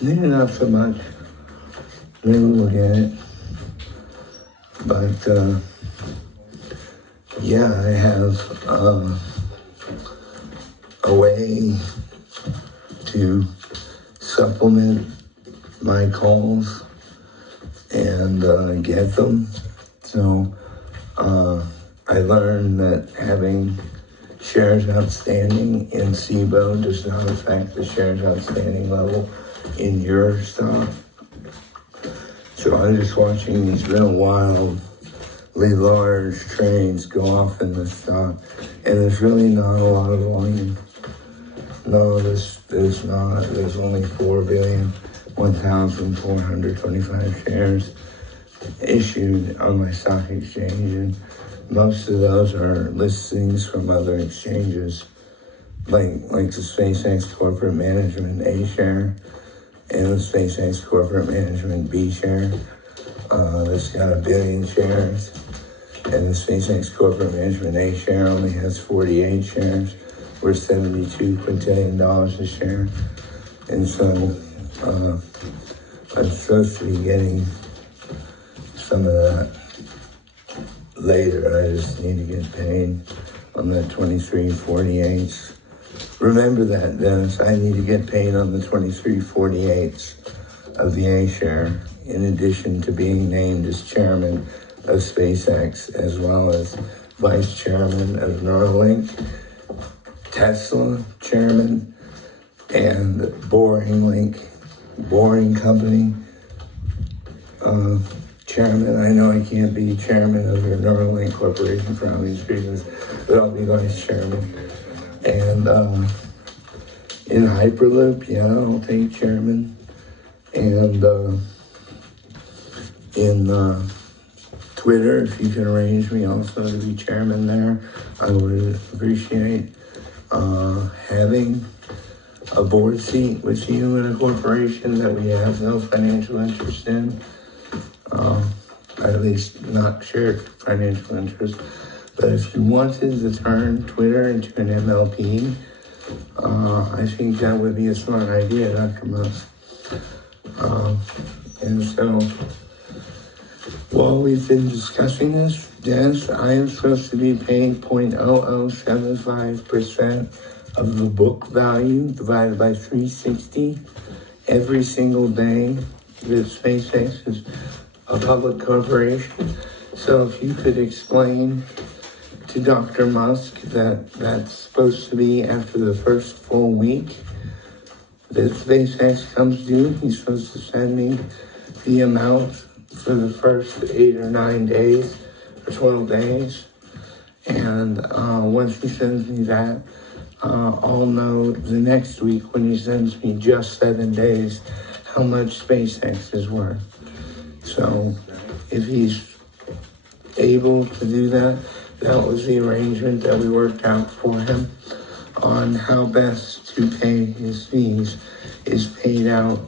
Maybe not so much. Maybe we'll get it. But yeah, I have a way to supplement my calls and get them. So I learned that having shares outstanding in SIBO does not affect the shares outstanding level in your stock. So I'm just watching these real wildly large trades go off in the stock, and there's really not a lot of volume. No, there's not. There's only 4,001,425 shares issued on my stock exchange, and most of those are listings from other exchanges, like the SpaceX Corporate Management A share and the SpaceX Corporate Management B share. That's got 1 billion shares, and the SpaceX Corporate Management A share only has 48 shares, worth $72 quintillion a share. And so I'm supposed to be getting some of that later. I just need to get paid on that 23/48 remember that, Dennis. I need to get paid on the 23/48 of the A share, in addition to being named as chairman of SpaceX, as well as vice chairman of Neuralink, Tesla chairman, and Boring Company chairman. I know I can't be chairman of the Neuralink Corporation for obvious reasons, but I'll be vice chairman. And in Hyperloop, yeah, I'll take chairman. And in Twitter, if you can arrange me also to be chairman there, I would appreciate having a board seat with you in a corporation that we have no financial interest in, at least not shared financial interest. But if you wanted to turn Twitter into an MLP, I think that would be a smart idea, Dr. Musk. And so, while we've been discussing this, Dennis, I am supposed to be paying 0.0075% of the book value divided by 360 every single day that SpaceX is a public corporation. So if you could explain to Dr. Musk that that's supposed to be after the first full week that SpaceX comes due, he's supposed to send me the amount for the first 8 or 9 days or 12 days. And once he sends me that, I'll know the next week when he sends me just 7 days how much SpaceX is worth. So if he's able to do that, that was the arrangement that we worked out for him on how best to pay his fees, is paid out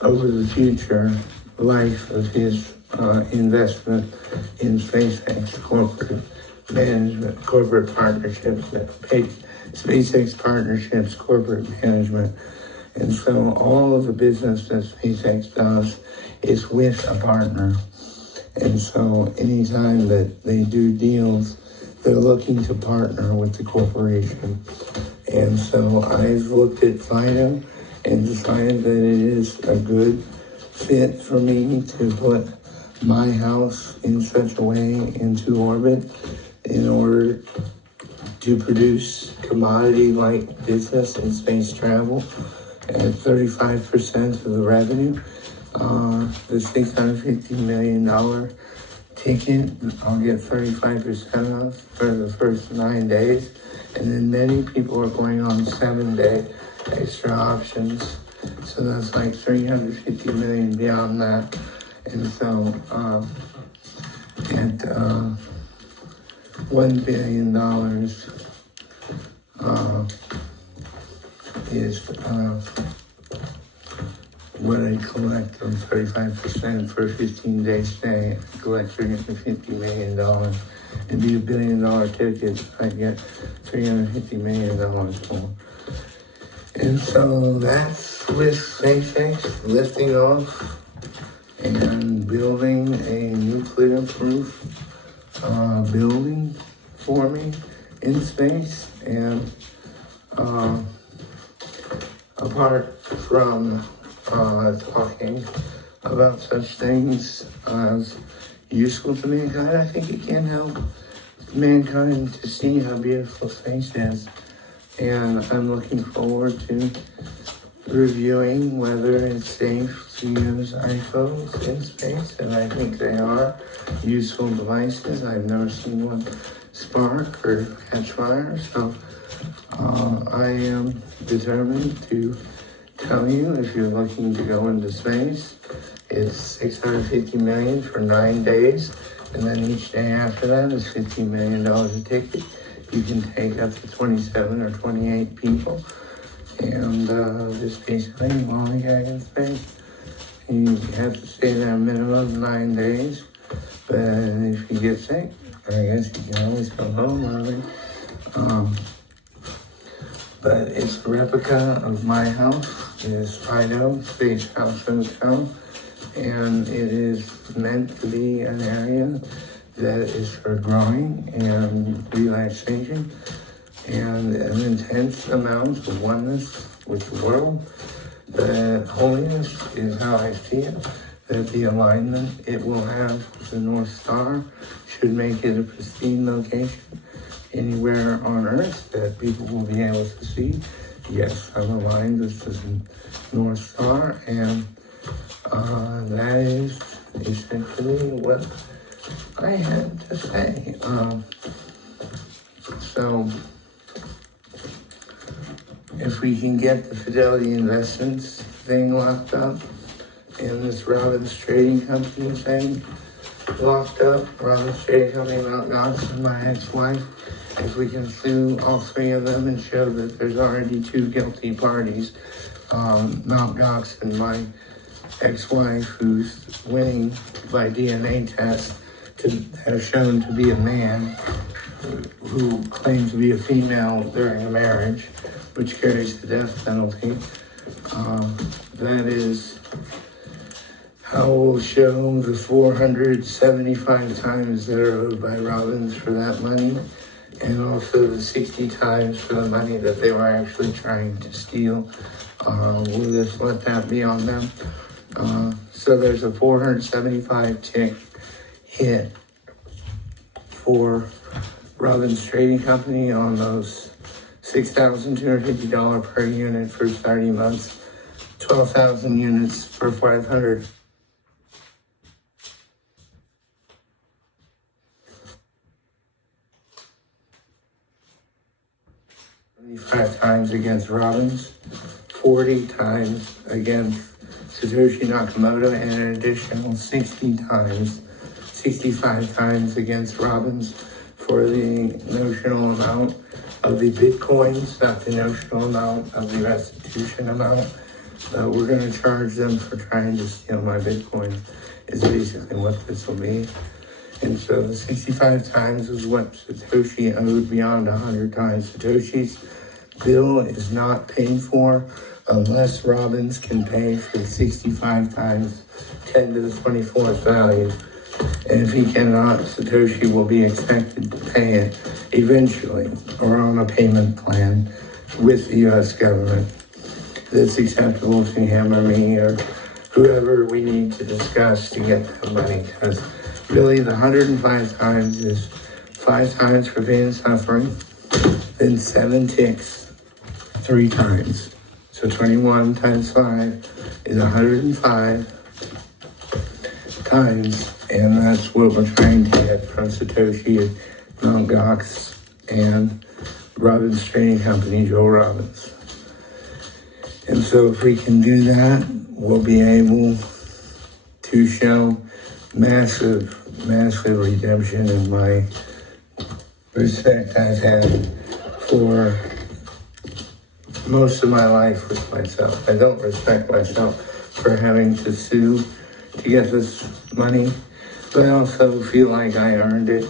over the future life of his investment in SpaceX corporate management, corporate partnerships, SpaceX partnerships, corporate management. And so all of the business that SpaceX does is with a partner. And so anytime that they do deals, they're looking to partner with the corporation. And so I've looked at Fido and decided that it is a good fit for me to put my house in such a way into orbit in order to produce commodity-like business in space travel at 35% of the revenue. The $650 million ticket, I'll get 35% of for the first 9 days. And then many people are going on 7-day extra options. So that's like 350 million beyond that. And so at $1 billion is what I collect on 35% for a 15-day stay. I collect $350 million. It'd be $1 billion ticket. I'd get $350 million more. And so that's with SpaceX lifting off and building a nuclear-proof building for me in space. And apart from talking about such things as useful to mankind, I think it can help mankind to see how beautiful space is. And I'm looking forward to reviewing whether it's safe to use iPhones in space, and I think they are useful devices. I've never seen one spark or catch fire, so I am determined to tell you, if you're looking to go into space, it's $650 million for 9 days, and then each day after that is $15 million a ticket. You can take up to 27 or 28 people, and just basically while you guys in space, you have to stay there a minimum of 9 days. But if you get sick, I guess you can always go home early. But it's a replica of my house. It is Fido Space House Hotel, and it is meant to be an area that is for growing and relaxation. and an intense amount of oneness with the world. That holiness is how I see it, that the alignment it will have with the North Star should make it a pristine location anywhere on Earth that people will be able to see. Yes, I'm aligned with the North Star, and that is essentially what I had to say. So, if we can get the Fidelity Investments thing locked up and this Robbins Trading Company thing locked up, Robbins Trading Company, Mt. Gox, and my ex-wife, if we can sue all three of them and show that there's already two guilty parties, Mt. Gox and my ex-wife, who's winning by DNA test, to have shown to be a man who claimed to be a female during a marriage, which carries the death penalty. That is how we'll show the 475 times that are owed by Robbins for that money, and also the 60 times for the money that they were actually trying to steal. We'll just let that be on them. So there's a 475 tick hit for Robbins Trading Company on those $6,250 per unit for 30 months, 12,000 units for 500. 75 times against Robbins, 40 times against Satoshi Nakomoto, and an additional 65 times against Robbins for the notional amount of the Bitcoins, not the notional amount of the restitution amount. We're going to charge them for trying to steal my Bitcoins, is basically what this will be. And so the 65 times is what Satoshi owed beyond 100 times. Satoshi's bill is not paid for unless Robbins can pay for the 65 times 10 to the 24th value. And if he cannot, Satoshi will be expected to pay it eventually, or on a payment plan with the U.S. government that's acceptable to him or me or whoever we need to discuss to get that money. Because really, the 105 times is 5 times for pain and suffering, then 7 ticks 3 times. So 21 times 5 is 105 times, and that's what we're trying to get from Satoshi at Mt. Gox and Robbins Trading Company, Joe Robbins. And so if we can do that, we'll be able to show massive redemption in my respect I've had for most of my life with myself. I don't respect myself for having to sue to get this money, but I also feel like I earned it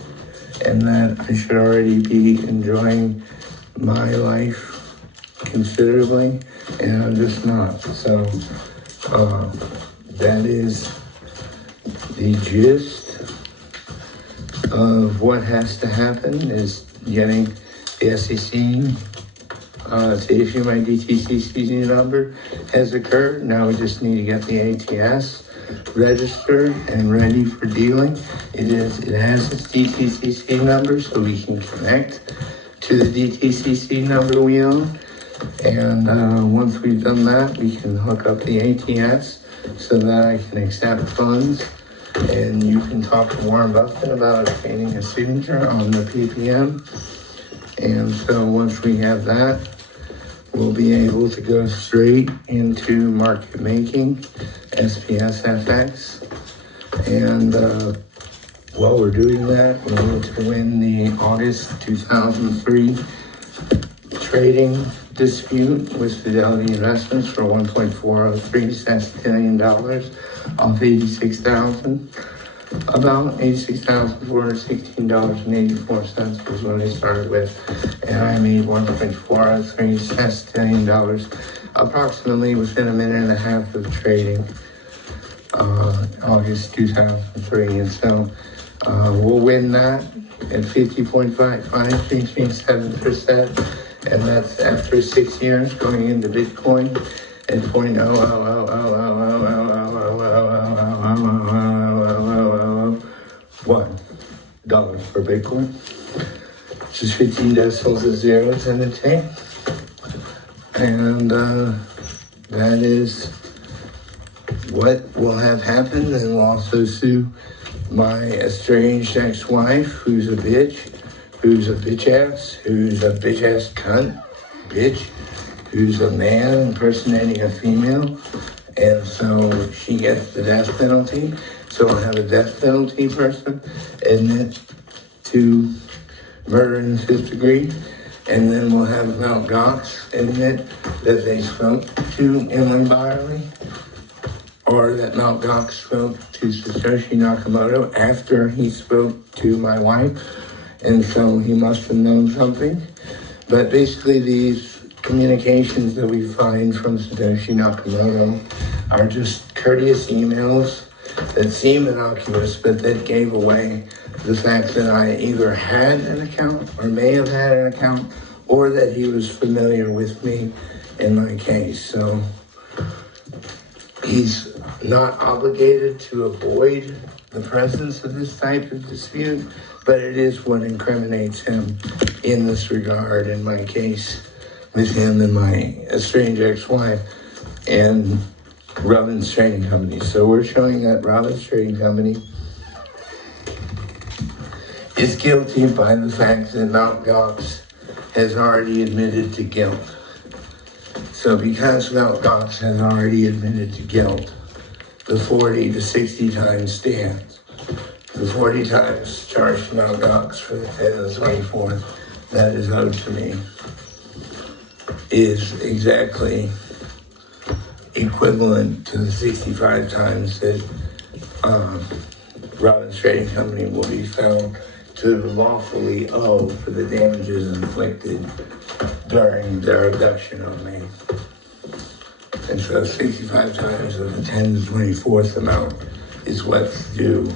and that I should already be enjoying my life considerably, and I'm just not. So that is the gist of what has to happen, is getting the SEC to issue my DTCC number has occurred. Now we just need to get the ATS registered and ready for dealing. It has its DTCC number, so we can connect to the DTCC number we own. And once we've done that, we can hook up the ATS so that I can accept funds. And you can talk to Warren Buffett about obtaining a signature on the PPM. And so once we have that, we'll be able to go straight into market making, SPS FX. And while we're doing that, we need to win the August 2003 trading dispute with Fidelity Investments for $1.403 billion off about $86,416.84 was what I started with, and I made $1.403 billion approximately within a minute and a half of trading August 2003. And so We'll win that at 50.55, which means 7%, and that's after 6 years going into Bitcoin at $1 per Bitcoin, which is 15 decimals of zeros in a tank, and that is what will have happened. And we'll also sue my estranged ex-wife, who's a bitch ass, who's a bitch ass cunt, bitch, who's a man impersonating a female, and so she gets the death penalty. So we'll have a death penalty person admit to murder in the 5th degree, and then we'll have Mt. Gox admit that they spoke to Emily Byerly, or that Mt. Gox spoke to Satoshi Nakomoto after he spoke to my wife, and so he must have known something. But basically these communications that we find from Satoshi Nakamoto are just courteous emails that seem innocuous, but that gave away the fact that I either had an account or may have had an account, or that he was familiar with me in my case. So he's not obligated to avoid the presence of this type of dispute, but it is what incriminates him in this regard in my case with him and my estranged ex-wife and Robbins Trading Company. So we're showing that Robbins Trading Company is guilty by the fact that Mt. Gox has already admitted to guilt. So because Mt. Gox has already admitted to guilt, the 40 to 60 times stands. The 40 times charged to Mt. Gox for the 10 and the 24th that is owed to me is exactly equivalent to the 65 times that Robbins Trading Company will be found to lawfully owe for the damages inflicted during their abduction on me. And so 65 times of the 10 to 24th amount is what's due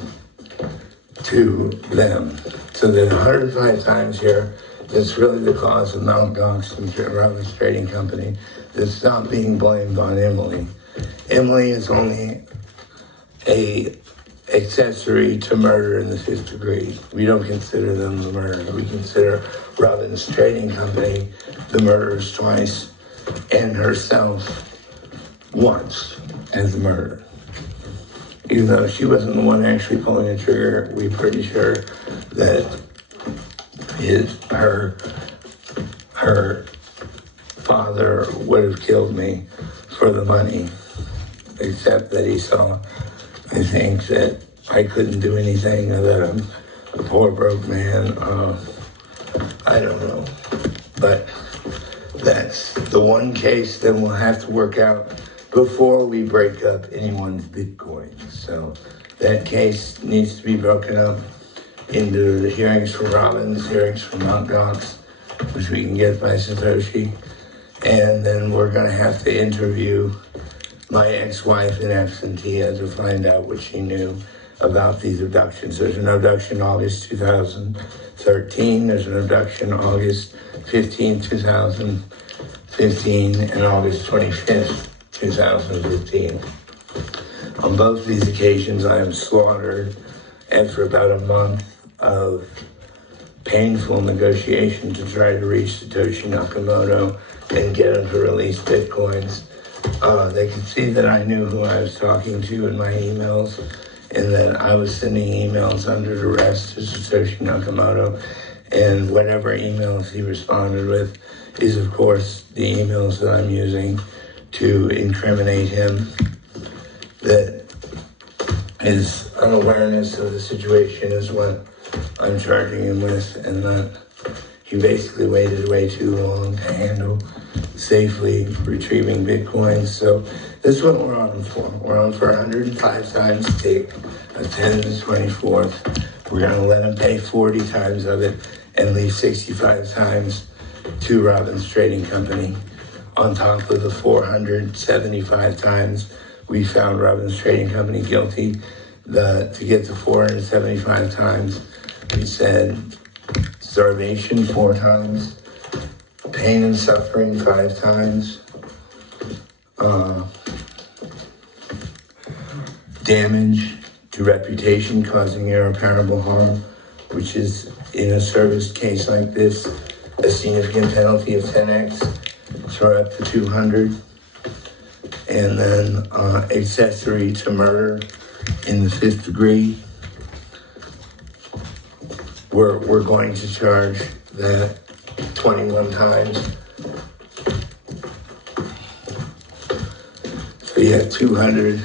to them. So there's 105 times here that's really the cause of Mt. Gox and Robbins Trading Company that's not being blamed on Emily. Emily is only a accessory to murder in the 5th degree. We don't consider them the murderer. We consider Robbins Trading Company the murderers twice and herself once as the murderer. Even though she wasn't the one actually pulling the trigger, we're pretty sure that her father would have killed me for the money, except that he saw, I think, that I couldn't do anything, that I'm a poor broke man. I don't know, but that's the one case that we'll have to work out before we break up anyone's Bitcoin. So that case needs to be broken up into the hearings for Robbins, hearings for Mt. Gox, which we can get by Satoshi. And then we're gonna have to interview my ex-wife in absentia to find out what she knew about these abductions. There's an abduction August 2013, there's an abduction August 15, 2015, and August 25th, 2015. On both these occasions, I am slaughtered after about a month of painful negotiation to try to reach Satoshi Nakamoto and get him to release Bitcoins. They could see that I knew who I was talking to in my emails, and that I was sending emails under duress to Satoshi Nakamoto, and whatever emails he responded with is, of course, the emails that I'm using to incriminate him. That his unawareness of the situation is what I'm charging him with, and that he basically waited way too long to handle safely retrieving Bitcoin. So this is what we're on for. We're on for 105 times take a 10 to the 24th. We're gonna let him pay 40 times of it and leave 65 times to Robbins Trading Company, on top of the 475 times we found Robbins Trading Company guilty To get to 475 times, we said starvation 4 times, pain and suffering 5 times, damage to reputation causing irreparable harm, which is in a service case like this, a significant penalty of 10x, so up to 200. And then accessory to murder in the 5th degree. We're going to charge that 21 times. So you have 200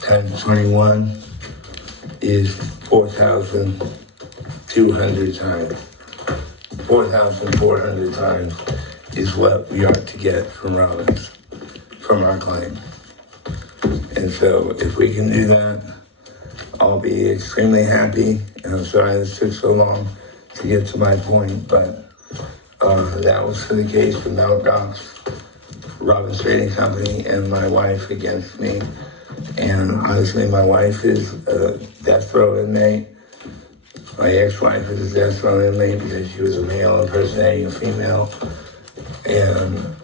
times 21 is 4,200 times. 4,400 times is what we are to get from Robbins, from our claim. And so if we can do that, I'll be extremely happy. And I'm sorry this took so long to get to my point, but that was for the case with Mt. Gox, Robbins Trading Company, and my wife against me. And honestly, my wife is a death row inmate. My ex-wife is a death row inmate because she was a male impersonating a female. And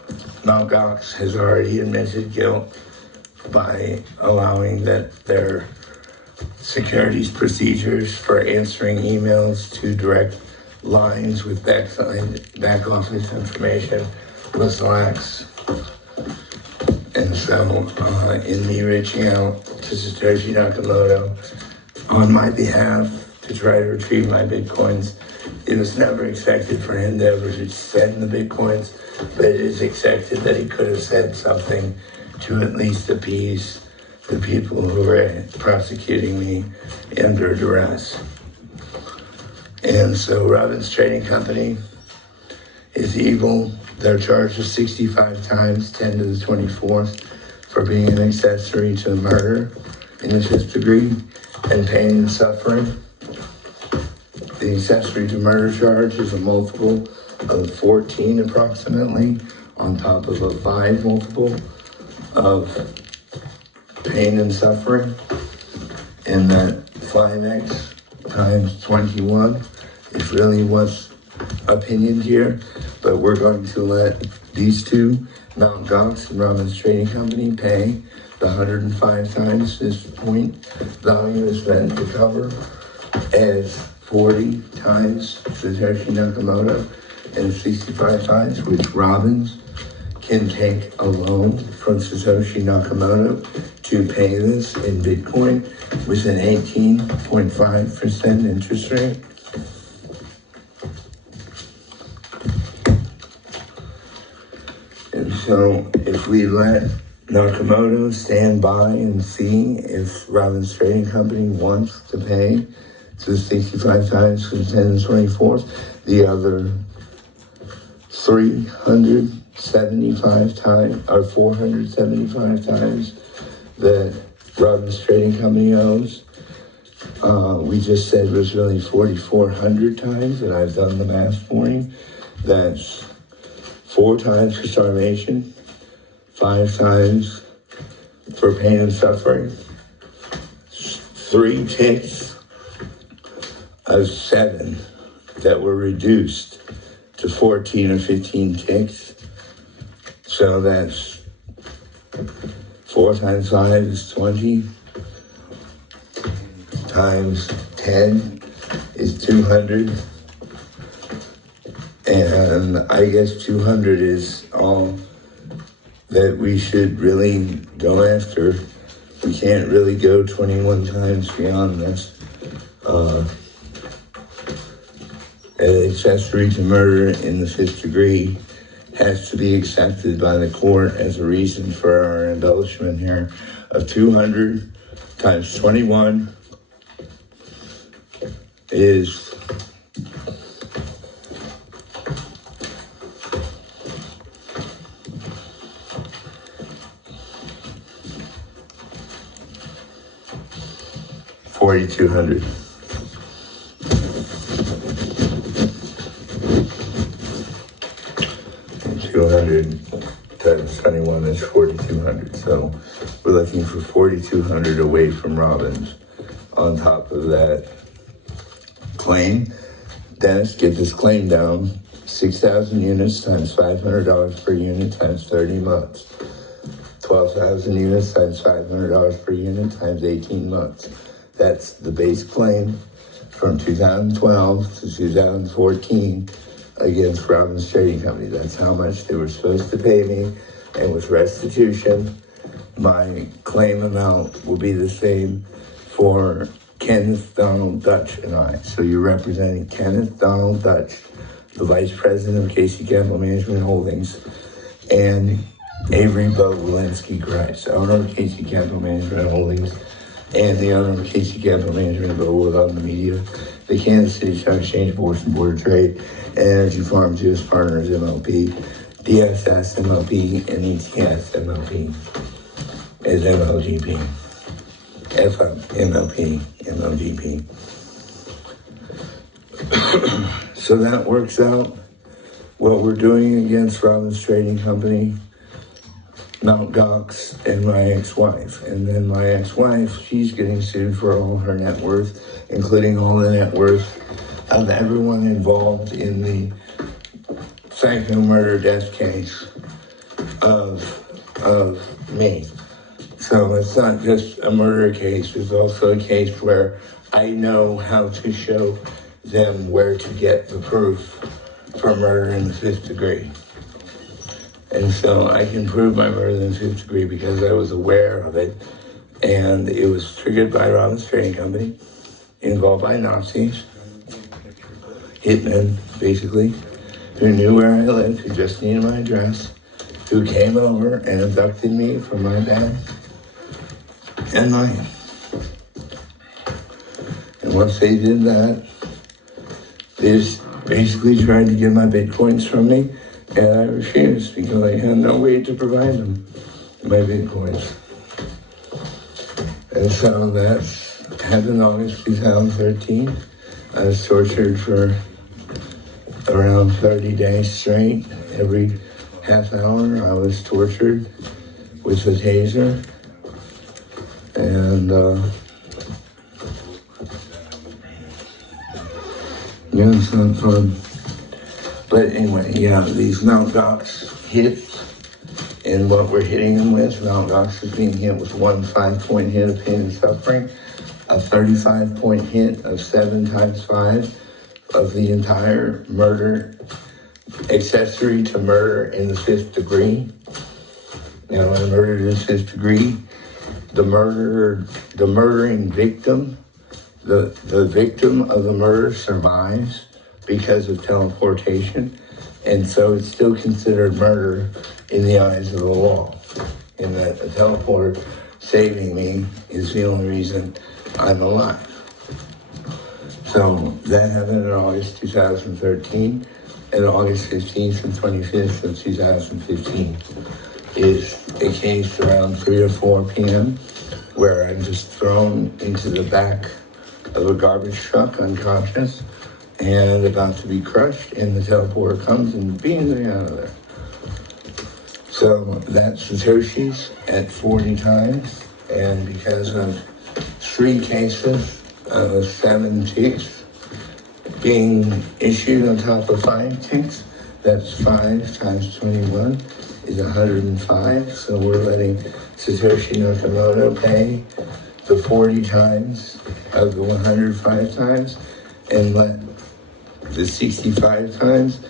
Mt. Gox has already admitted guilt by allowing that their securities procedures for answering emails to direct lines with back office information was lax. And so in me reaching out to Satoshi Nakomoto on my behalf to try to retrieve my Bitcoins, it was never expected for him to ever send the Bitcoins, but it is expected that he could have said something to at least appease the people who were prosecuting me under duress. And so Robbins Trading Company is evil. They're charged with 65 times 10 to the 24th for being an accessory to murder in the 5th degree and pain and suffering. The accessory to murder charge is a multiple of 14 approximately on top of a 5 multiple of pain and suffering, and that 5x times 21 is really what's opinioned here, but we're going to let these two, Mt. Gox and Robbins Trading Company, pay the 105 times this point value is meant to cover as 40 times Satoshi Nakomoto and 65 times, which Robbins can take a loan from Satoshi Nakomoto to pay this in Bitcoin with an 18.5% interest rate. And so if we let Nakamoto stand by and see if Robbins Trading Company wants to pay to 65 times for 10 and 24th, the other 375 times or 475 times that Robbins Trading Company owes. We just said was really 4,400 times, and I've done the math for him. That's 4 times for starvation, 5 times for pain and suffering, 3 ticks of 7 that were reduced to 14 or 15 ticks. So that's 4 times 5 is 20, times 10 is 200. And I guess 200 is all that we should really go after. We can't really go 21 times beyond this. An accessory to murder in the 5th degree has to be accepted by the court as a reason for our embellishment here of 200 times 21 is 4,200. And 200 times 21 is 4,200. So we're looking for 4,200 away from Robbins on top of that claim. Dennis, get this claim down. 6,000 units times $500 per unit times 30 months. 12,000 units times $500 per unit times 18 months. That's the base claim from 2012 to 2014 against Robbins Trading Company. That's how much they were supposed to pay me. And with restitution, my claim amount will be the same for Kenneth Donald Dutch and I. So you're representing Kenneth Donald Dutch, the Vice President of KC Capital Management Holdings, and Avery Bo Walensky Grice, owner of KC Capital Management Holdings, and the owner of KC Capital Management, Bo on the media, the Kansas City Stock Exchange Board of Trade, and Energy Farms US Partners MLP, DSS MLP, and ETS MLP is MLGP. MLP, MLGP. So that works out what we're doing against Robbins Trading Company, Mt. Gox, and my ex-wife. And then my ex-wife, she's getting sued for all her net worth, including all the net worth of everyone involved in the psycho murder death case of me. So it's not just a murder case, it's also a case where I know how to show them where to get the proof for murder in the 5th degree. And so I can prove my murder in the 5th degree because I was aware of it. And it was triggered by Robbins Trading Company, involved by Nazis, hitmen, basically, who knew where I lived, who just needed my address, who came over and abducted me from my bed and mine. And once they did that, they just basically tried to get my Bitcoins from me, and I refused because I had no way to provide them my Bitcoins. And so that happened in August 2013. I was tortured for around 30 days straight. Every half hour I was tortured with a taser. And yeah, it's not fun. But anyway, yeah, these Mt. Gox hits and what we're hitting them with. Mt. Gox is being hit with one 5-point hit of pain and suffering, a 35-point hit of 7 times 5 of the entire murder, accessory to murder in the 5th degree. Now, in murder in the 5th degree, the murdering victim, the victim of the murder survives because of teleportation, and so it's still considered murder in the eyes of the law, in that a teleporter saving me is the only reason I'm alive. So that happened in August 2013, and August 15th and 25th of 2015 is a case around 3 or 4 p.m. where I'm just thrown into the back of a garbage truck unconscious and about to be crushed, and the teleporter comes and beams me out of there. So that's Satoshi's at 40 times, and because of 3 cases of 7 ticks being issued on top of 5 ticks, that's 5 times 21 is 105. So we're letting Satoshi Nakomoto pay the 40 times of the 105 times and let the 65 times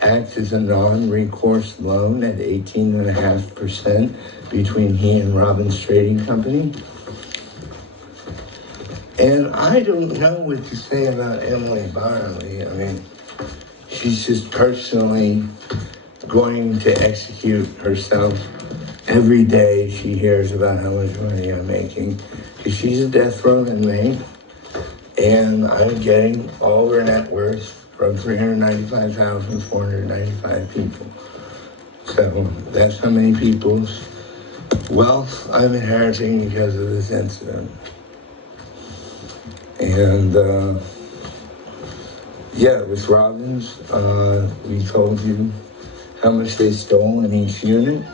act as a non-recourse loan at 18.5% between he and Robbins Trading Company. And I don't know what to say about Emily Barley. I mean, she's just personally going to execute herself every day she hears about how much money I'm making, because she's a death row inmate, and I'm getting all her net worth from 395,495 people. So that's how many people's wealth I'm inheriting because of this incident. And yeah, with Robbins, we told you how much they stole in each unit.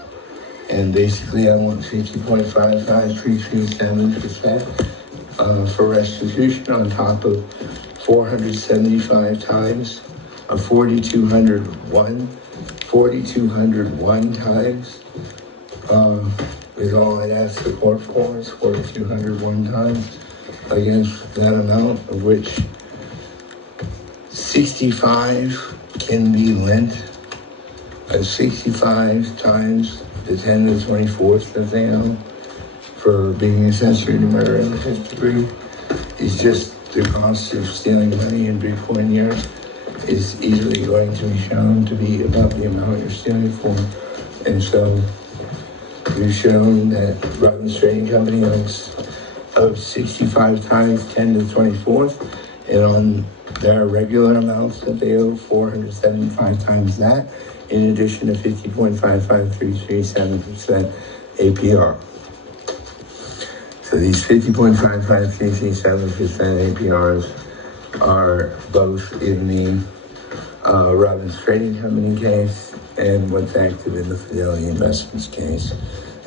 And basically I want 50.55337% for restitution on top of 475 times, 4,201 times, is all I'd ask the court for, is 4,201 times against that amount, of which 65 can be lent, 65 times the 10 to the 24th that they owe for being accessory to murder in the 5th degree is just the cost of stealing money in Bitcoin years is easily going to be shown to be about the amount you're stealing for. And so we've shown that Robbins Trading Company owes 65 times 10 to the 24th, and on their regular amounts that they owe 475 times that, in addition to 50.55337% APR. So these 50.55337% APRs are both in the Robbins Trading Company case and what's active in the Fidelity Investments case.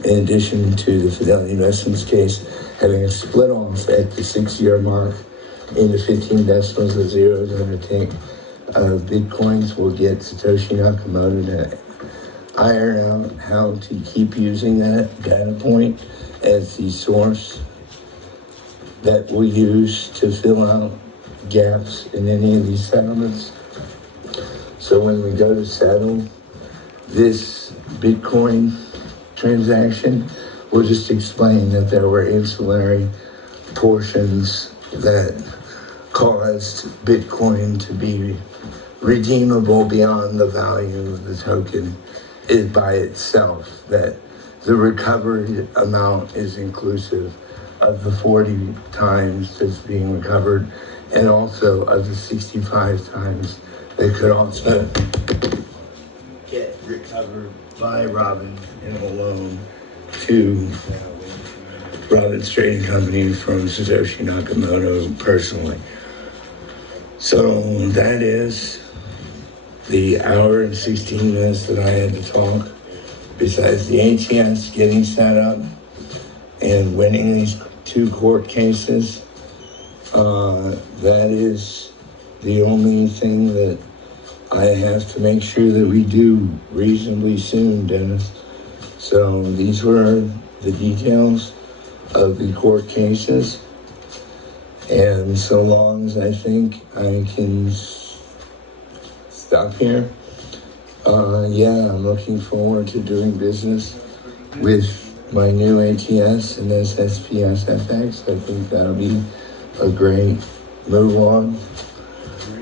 In addition to the Fidelity Investments case having a split off at the 6-year mark into 15 decimals of zeros undertake Bitcoins will get Satoshi Nakomoto to iron out how to keep using that data point as the source that we'll use to fill out gaps in any of these settlements. So when we go to settle this Bitcoin transaction, we'll just explain that there were ancillary portions that caused Bitcoin to be redeemable beyond the value of the token is by itself, that the recovered amount is inclusive of the 40 times that's being recovered and also of the 65 times that could also get recovered by Robbins in a loan to Robbins Trading Company from Satoshi Nakamoto personally. So that is the hour and 16 minutes that I had to talk. Besides the ATS getting set up and winning these 2 court cases, that is the only thing that I have to make sure that we do reasonably soon, Dennis. So these were the details of the court cases. And so long as I think I can stop here, I'm looking forward to doing business with my new ATS and this SPSFX. I think that'll be a great move on.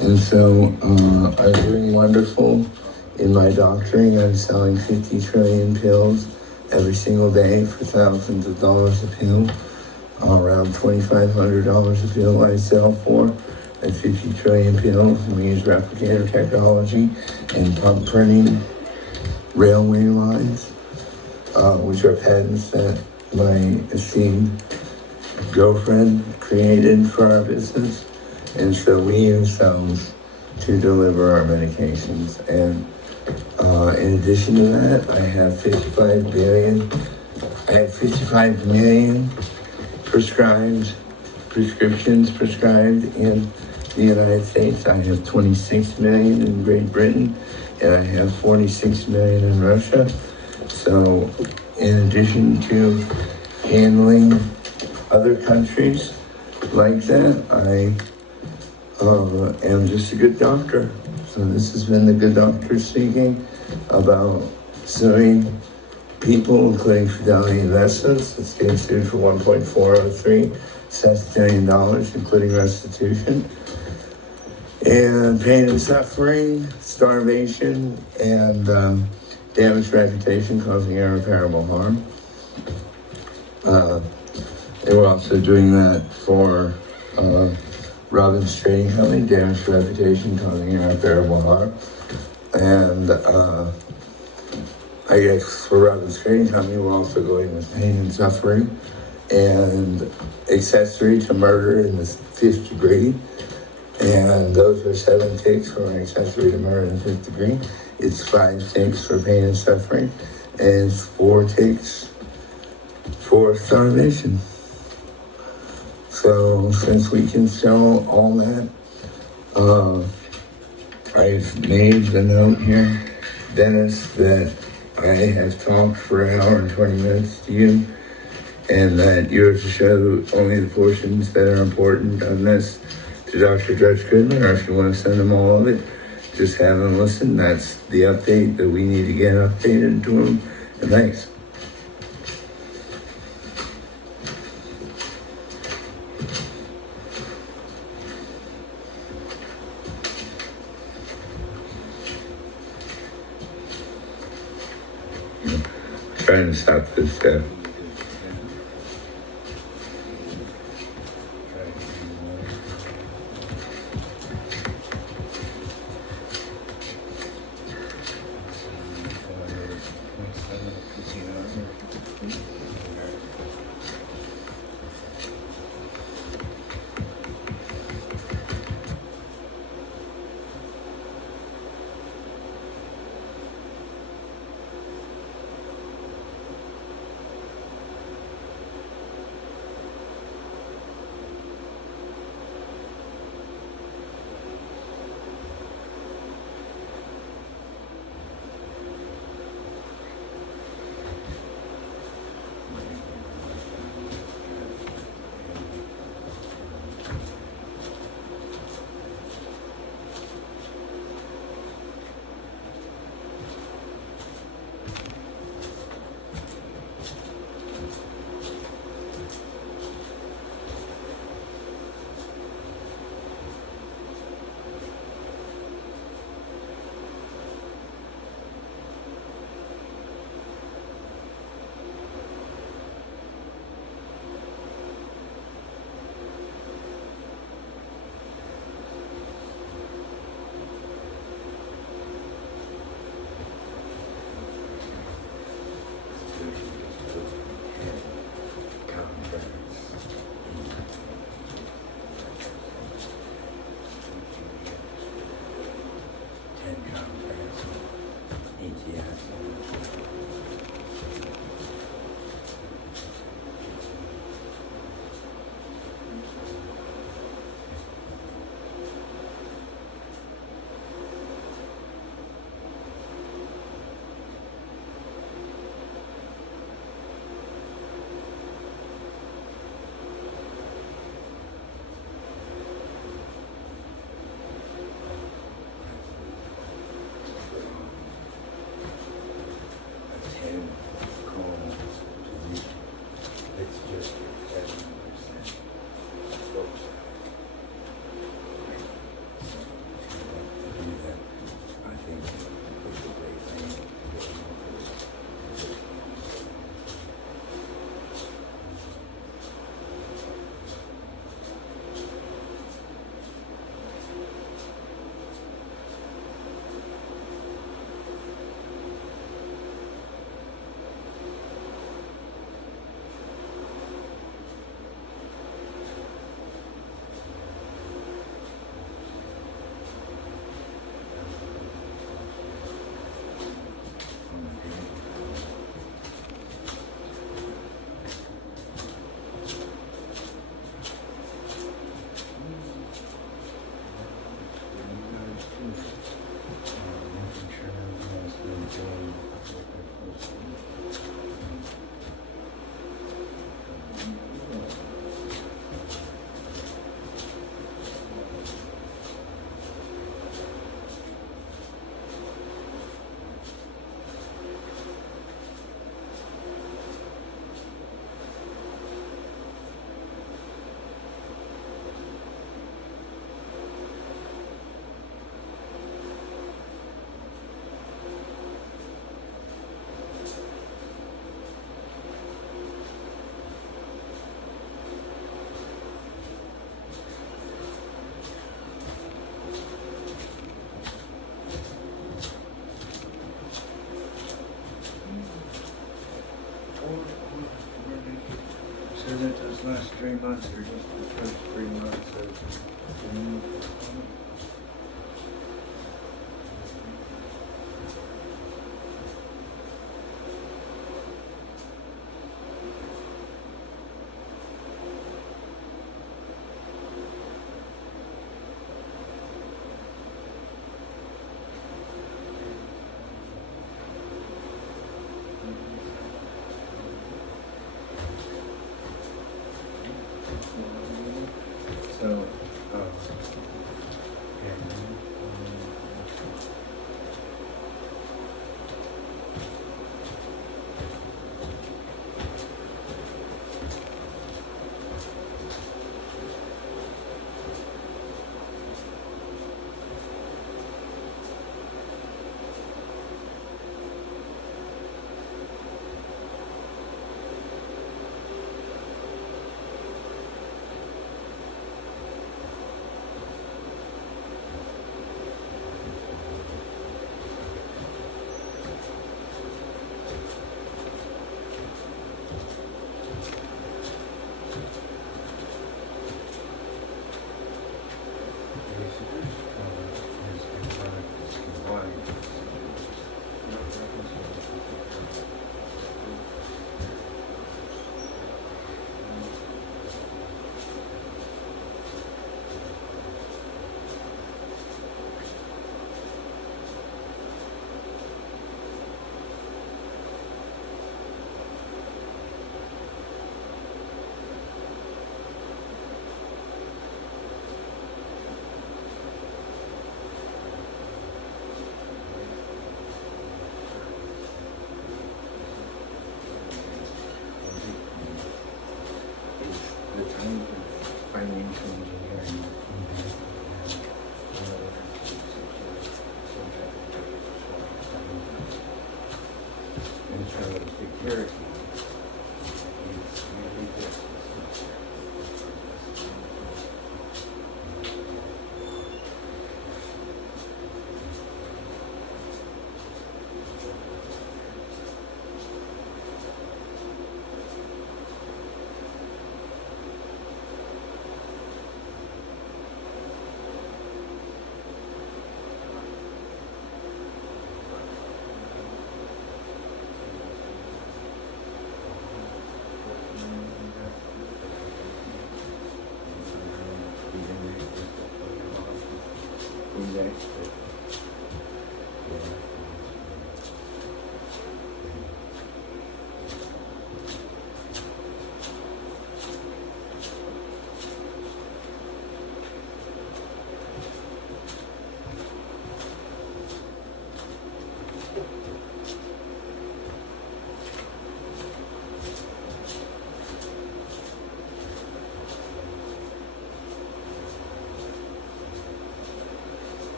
And so I'm doing wonderful in my doctoring. I'm selling 50 trillion pills every single day for thousands of dollars a pill. Around $2,500 a pill I sell for at 50 trillion pills. And we use replicator technology and pump printing railway lines, which are patents that my esteemed girlfriend created for our business. And so we use those to deliver our medications. And in addition to that, I have 55 million prescriptions prescribed in the United States. I have 26 million in Great Britain, and I have 46 million in Russia. So in addition to handling other countries like that, I am just a good doctor. So this has been the Good Doctor speaking about suing people, including Fidelity Investments, that's getting sued for $1.403 million, including restitution, and pain and suffering, starvation, and damaged reputation causing irreparable harm. They were also doing that for Robbins Trading Company, damaged reputation causing irreparable harm. And I guess for Robbins Trading Company, we're also going with pain and suffering and accessory to murder in the 5th degree. And those are 7 ticks for an accessory to murder in the 5th degree. It's 5 ticks for pain and suffering, and it's 4 ticks for starvation. So since we can show all that, I've made the note here, Dennis, that I have talked for an hour and 20 minutes to you, and that you have to show only the portions that are important on this to Dr. Dredge Goodman, or if you want to send them all of it, just have them listen. That's the update that we need to get updated to them, and thanks. Trying to stop this stuff. That those last 3 months are just the first 3 months of the new performance. You know what I mean? So, the time of financial engineering. And so security is really this.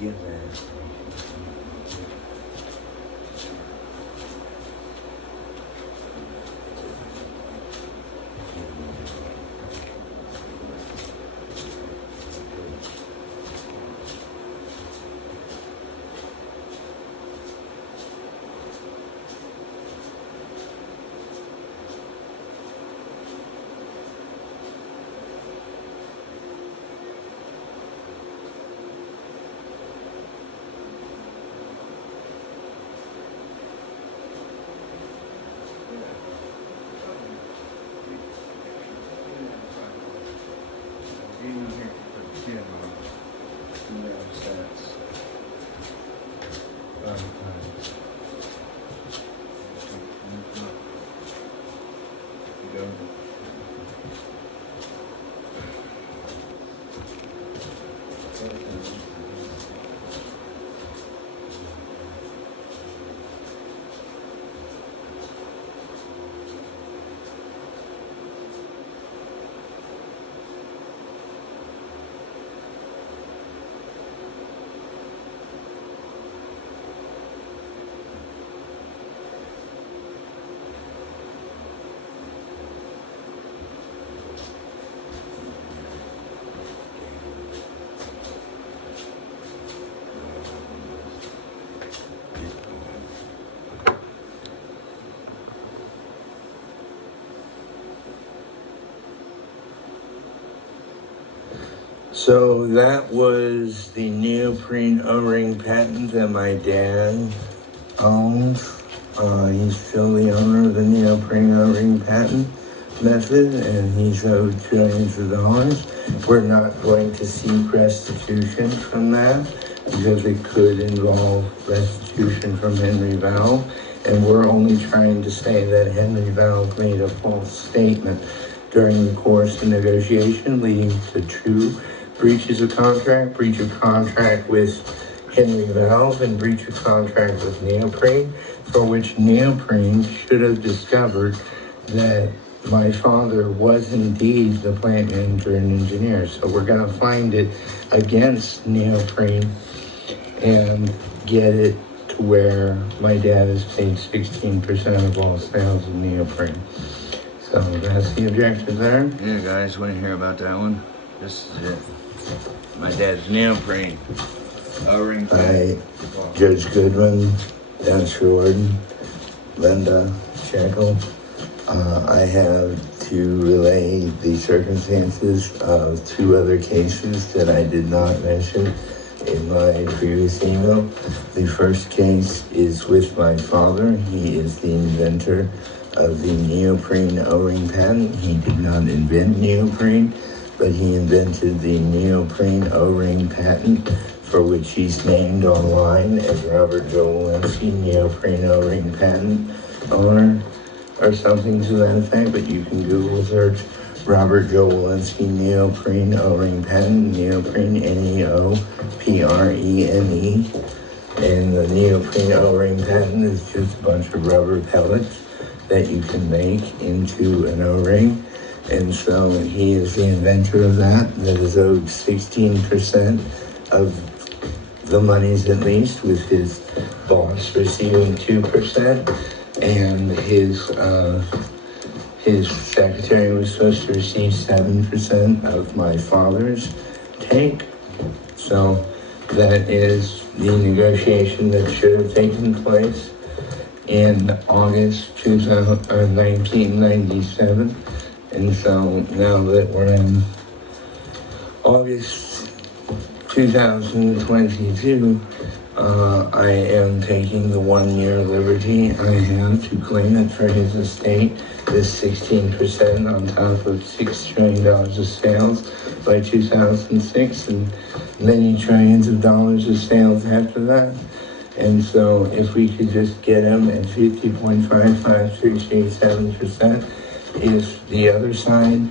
Give that. Even here to put 10 on. And there's that's 5 times. You go. So that was the neoprene O-ring patent that my dad owns. He's still the owner of the neoprene O-ring patent method, and he's owed trillions of dollars. We're not going to seek restitution from that because it could involve restitution from Henry Valve, and we're only trying to say that Henry Valve made a false statement during the course of negotiation, leading to true breaches of contract, breach of contract with Henry Valve, and breach of contract with neoprene, for which neoprene should have discovered that my father was indeed the plant manager and engineer. So we're going to find it against neoprene and get it to where my dad is paid 16% of all sales of neoprene. So that's the objective there. Yeah, guys, want to hear about that one? This is it. My dad's neoprene. O-ring. I, Judge Goodwin, Dennis Jordan, Linda Shekel, I have to relay the circumstances of 2 other cases that I did not mention in my previous email. The first case is with my father. He is the inventor of the neoprene O-ring patent. He did not invent neoprene, but he invented the neoprene O-ring patent, for which he's named online as Robert Jowalensky, neoprene O-ring patent owner, or something to that effect. But you can Google search Robert Jowalensky neoprene O-ring patent, neoprene, Neoprene, and the neoprene O-ring patent is just a bunch of rubber pellets that you can make into an O-ring. And so he is the inventor of that is owed 16% of the monies, at least, with his boss receiving 2%, and his secretary was supposed to receive 7% of my father's take. So that is the negotiation that should have taken place in August 1997. And so now that we're in August 2022, I am taking the 1-year liberty I have to claim it for his estate, this 16% on top of $6 trillion of sales by 2006 and many trillions of dollars of sales after that. And so if we could just get him at 50.5537%, if the other side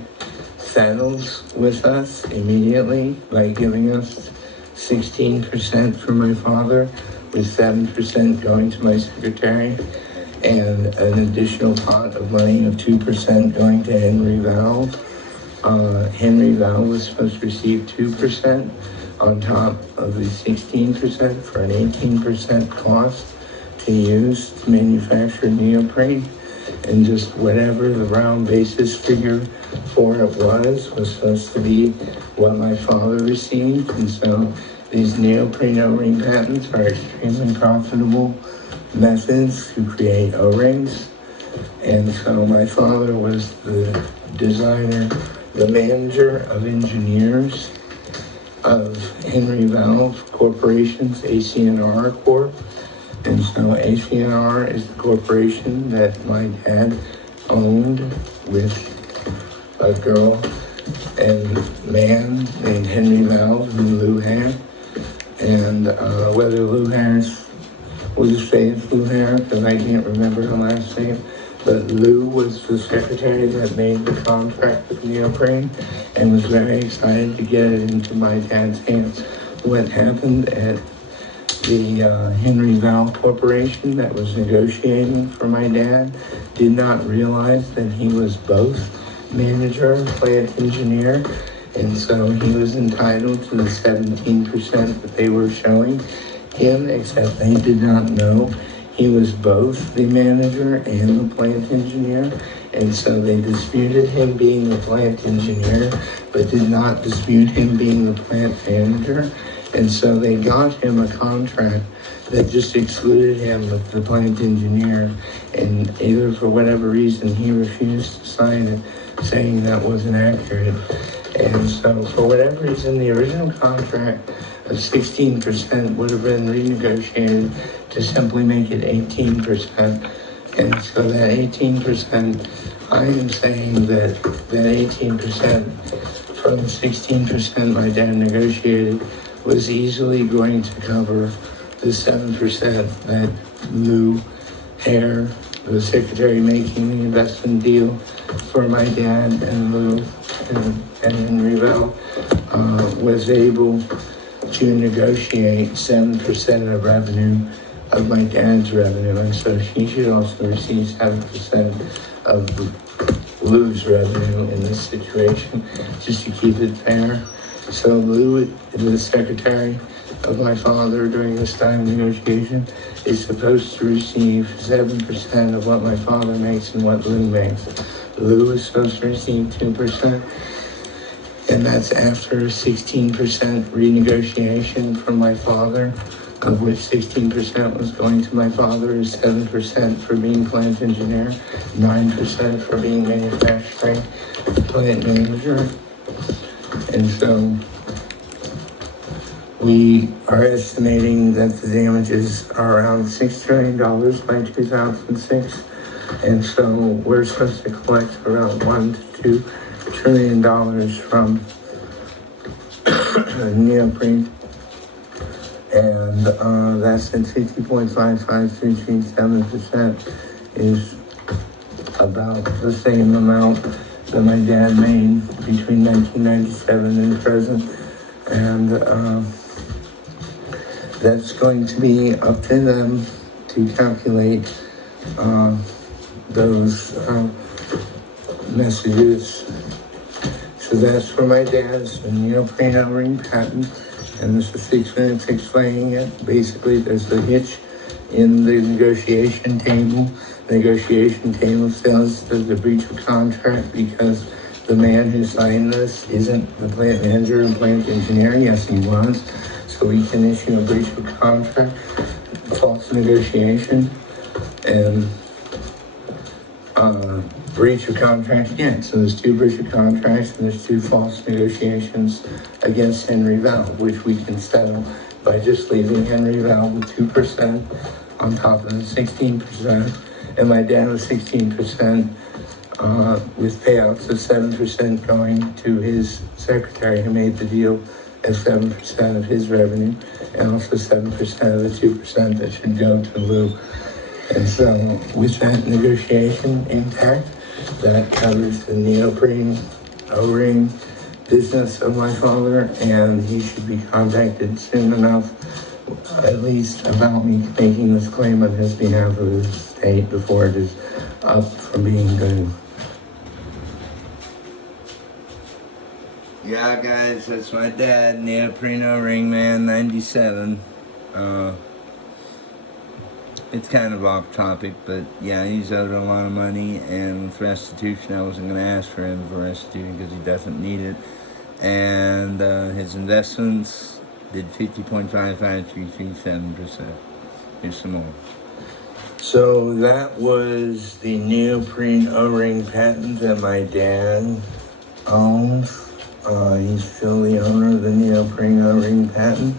settles with us immediately by giving us 16% for my father, with 7% going to my secretary, and an additional pot of money of 2% going to Henry Valve. Henry Valve was supposed to receive 2% on top of the 16% for an 18% cost to use to manufacture neoprene. And just whatever the round basis figure for it was supposed to be what my father received. And so these neoprene O-ring patents are extremely profitable methods to create O-rings. And so my father was the designer, the manager of engineers of Henry Valve Corporation's ACNR Corp. And so ACNR is the corporation that my dad owned with a girl a man named Henry Valve who Lou had. And whether Lou Harris, we'll just say it's Lou Harris because I can't remember her last name, but Lou was the secretary that made the contract with neoprene and was very excited to get it into my dad's hands. What happened at the Henry Valve Corporation that was negotiating for my dad did not realize that he was both manager and plant engineer, and so he was entitled to the 17% that they were showing him, except they did not know he was both the manager and the plant engineer, and so they disputed him being the plant engineer, but did not dispute him being the plant manager. And so they got him a contract that just excluded him with the plant engineer, and either for whatever reason he refused to sign it, saying that wasn't accurate. And so for whatever reason, the original contract of 16% would have been renegotiated to simply make it 18%. And so that 18%, I am saying that 18% from the 16% my dad negotiated was easily going to cover the 7% that Lou Hare, the secretary making the investment deal for my dad and Lou and Henry Bell, was able to negotiate 7% of revenue of my dad's revenue, and so she should also receive 7% of Lou's revenue in this situation, just to keep it fair. So Lou, the secretary of my father during this time of negotiation, is supposed to receive 7% of what my father makes and what Lou makes. Lou is supposed to receive 2%, and that's after 16% renegotiation from my father, of which 16% was going to my father, is 7% for being plant engineer, 9% for being manufacturing plant manager. And so we are estimating that the damages are around $6 trillion by 2006. And so we're supposed to collect around $1 to $2 trillion from neoprene. And that's at 50.55337% is about the same amount that my dad made between 1997 and present. And that's going to be up to them to calculate those messages. So that's for my dad's neoprene O-ring patent, and this is 6 minutes explaining it. Basically, there's a hitch in the negotiation table. The negotiation table says there's a breach of contract because the man who signed this isn't the plant manager and plant engineer. Yes, he was. So we can issue a breach of contract, false negotiation, and breach of contract again. So there's 2 breach of contracts and there's 2 false negotiations against Henry Valve, which we can settle by just leaving Henry Valve with 2% on top of the 16%, and my dad was 16%, with payouts of 7% going to his secretary who made the deal at 7% of his revenue, and also 7% of the 2% that should go to Lou. And so with that negotiation intact, that covers the neoprene O-ring business of my father, and he should be contacted soon enough, at least about me making this claim on his behalf of his estate before it is up from being due. Yeah, guys, that's my dad, neoprene O-ring man, 97. It's kind of off topic, but yeah, he's owed a lot of money, and with restitution, I wasn't going to ask for him for restitution because he doesn't need it. And his investments did 50.55337%. Here's some more. So that was the neoprene O-ring patent that my dad owns. He's still the owner of the neoprene O-ring patent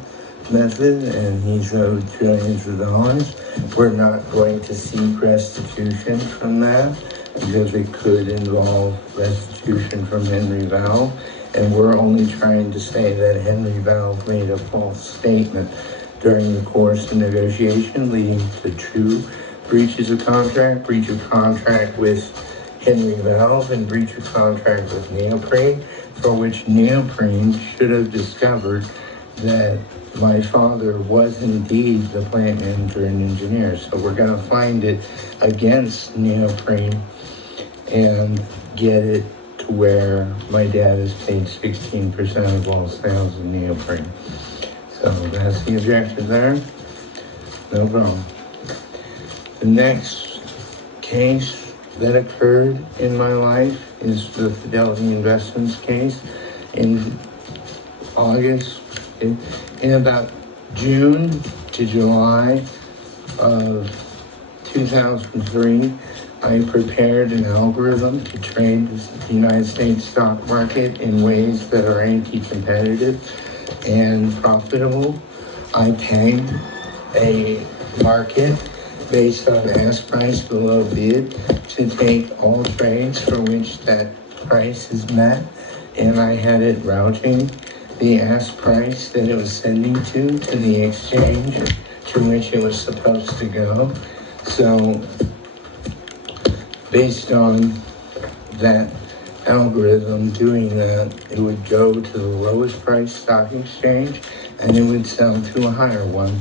method, and he's owed trillions of dollars. We're not going to seek restitution from that. because it could involve restitution from Henry Valve. And we're only trying to say that Henry Valve made a false statement during the course of negotiation, leading to two breaches of contract, breach of contract with Henry Valve and breach of contract with Neoprene, for which Neoprene should have discovered that my father was indeed the plant manager and engineer. So we're going to find it against Neoprene and get it to where my dad is paid 16% of all sales of Neoprene. So that's the objection there. No problem. The next case that occurred in my life is the Fidelity Investments case in August, in about June to July of 2003. I prepared an algorithm to trade the United States stock market in ways that are anti-competitive and profitable. I pegged a market based on ask price below bid to take all trades for which that price is met, and I had it routing the ask price that it was sending to the exchange to which it was supposed to go. So based on that algorithm doing that, it would go to the lowest price stock exchange and it would sell to a higher one.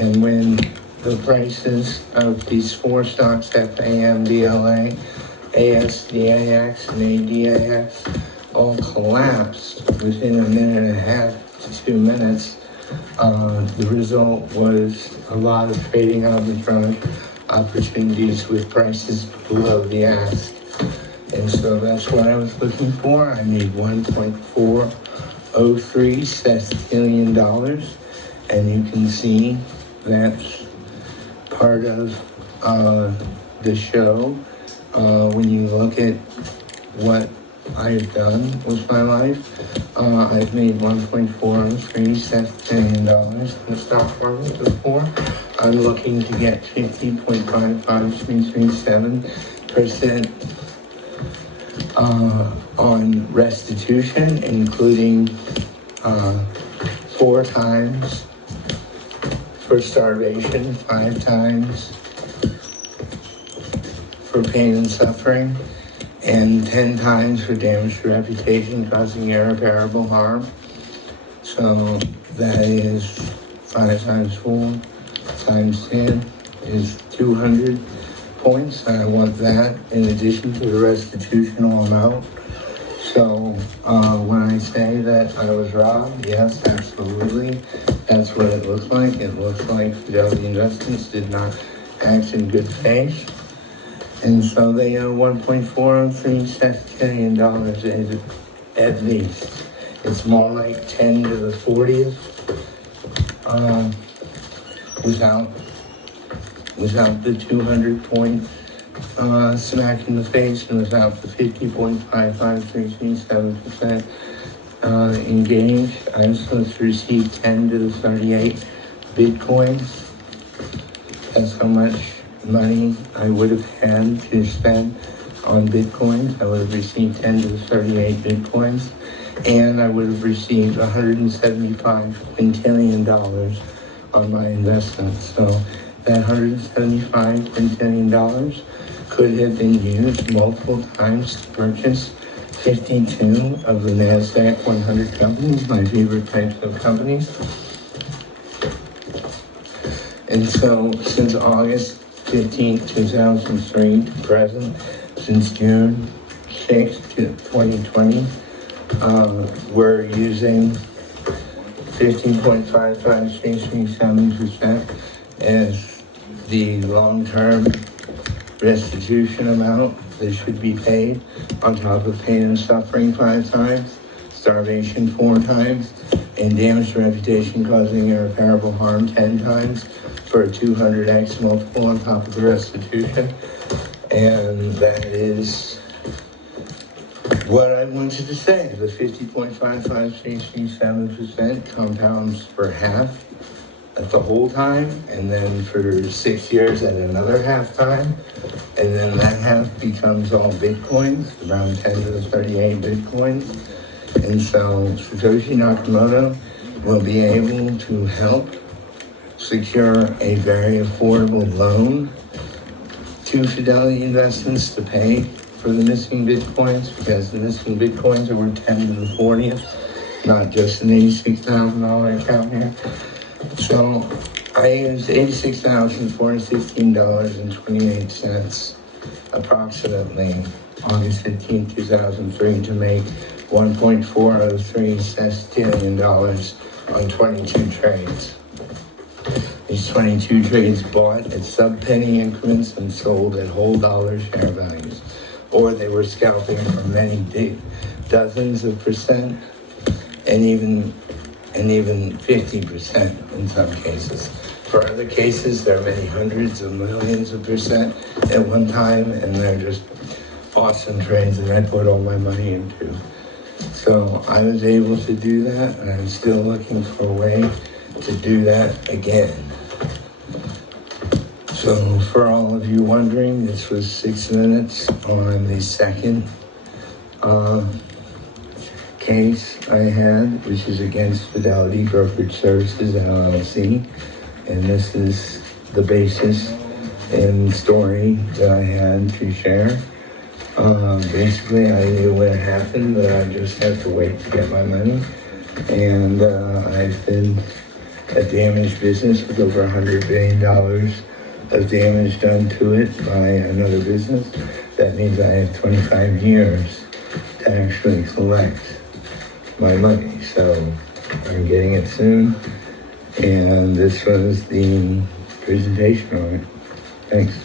And when the prices of these four stocks, FAMBLA, ASDAX, and ADAX, all collapsed within a minute and a half to 2 minutes, the result was a lot of trading arbitrage opportunities with prices below the ask. And so that's what I was looking for. I made $1.403 sestillion, and you can see that's part of the show. When you look at what I've done with my life, I've made $1.403 sestillion in the stock market before. I'm looking to get 50.55337% on restitution, including 4 times for starvation, 5 times for pain and suffering, and 10 times for damage to reputation causing irreparable harm. So that is 5 times 4 times 10 is 200 points. I want that in addition to the restitutional amount. So when I say that I was robbed, yes, absolutely. That's what it looks like. It looks like Fidelity Investments did not act in good faith. And so they owe $1.403 sestillion at least. It's more like 10 to the 40th without the 200 point smack in the face and without the 50.55337% engaged. I was supposed to receive 10 to the 38 Bitcoins. That's how much money I would have had to spend on Bitcoins. I would have received 10 to the 38 Bitcoins, and I would have received $175 quintillion on my investment. So that $175 quintillion could have been used multiple times to purchase 52 of the NASDAQ 100 companies, my favorite types of companies. And so since August 15th, 2003 to present, since June 6th, 2020, we're using 15.55337% as the long-term restitution amount that should be paid, on top of pain and suffering 5 times, starvation 4 times, and damage to reputation causing irreparable harm 10 times, for a 200x multiple on top of the restitution. And that is what I wanted to say. The 50.55337% compounds for half at the whole time, and then for 6 years at another half time, and then that half becomes all Bitcoins, around 10 to the 38 Bitcoins. And so Satoshi Nakamoto will be able to help secure a very affordable loan to Fidelity Investments to pay for the missing Bitcoins, because the missing Bitcoins are worth 10 to the 40th, not just an $86,000 account here. So I used $86,416.28 approximately August 15, 2003 to make $1.403 sestillion on 22 trades. These 22 trades bought at sub-penny increments and sold at whole dollar share values, or they were scalping for many dozens of percent, and even 50% in some cases. For other cases, there are many hundreds of millions of percent at one time, and they're just awesome trades that I put all my money into. So I was able to do that, and I'm still looking for a way to do that again. So for all of you wondering, this was 6 minutes on the second case I had, which is against Fidelity Brokerage Services LLC, and this is the basis and story that I had to share. Basically, I knew when it happened, but I just had to wait to get my money, and I've been a damaged business with over $100 billion of damage done to it by another business. That means I have 25 years to actually collect my money, so I'm getting it soon, and this was the presentation on it. Thanks.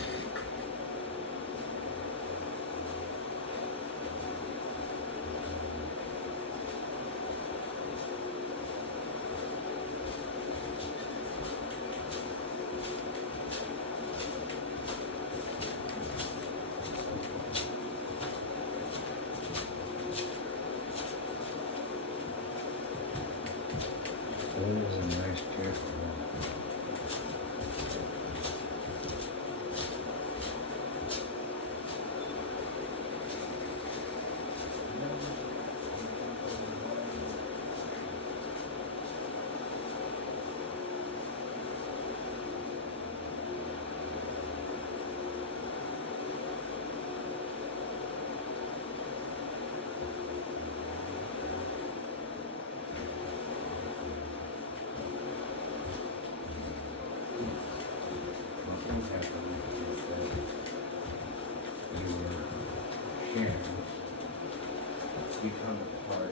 Become a part of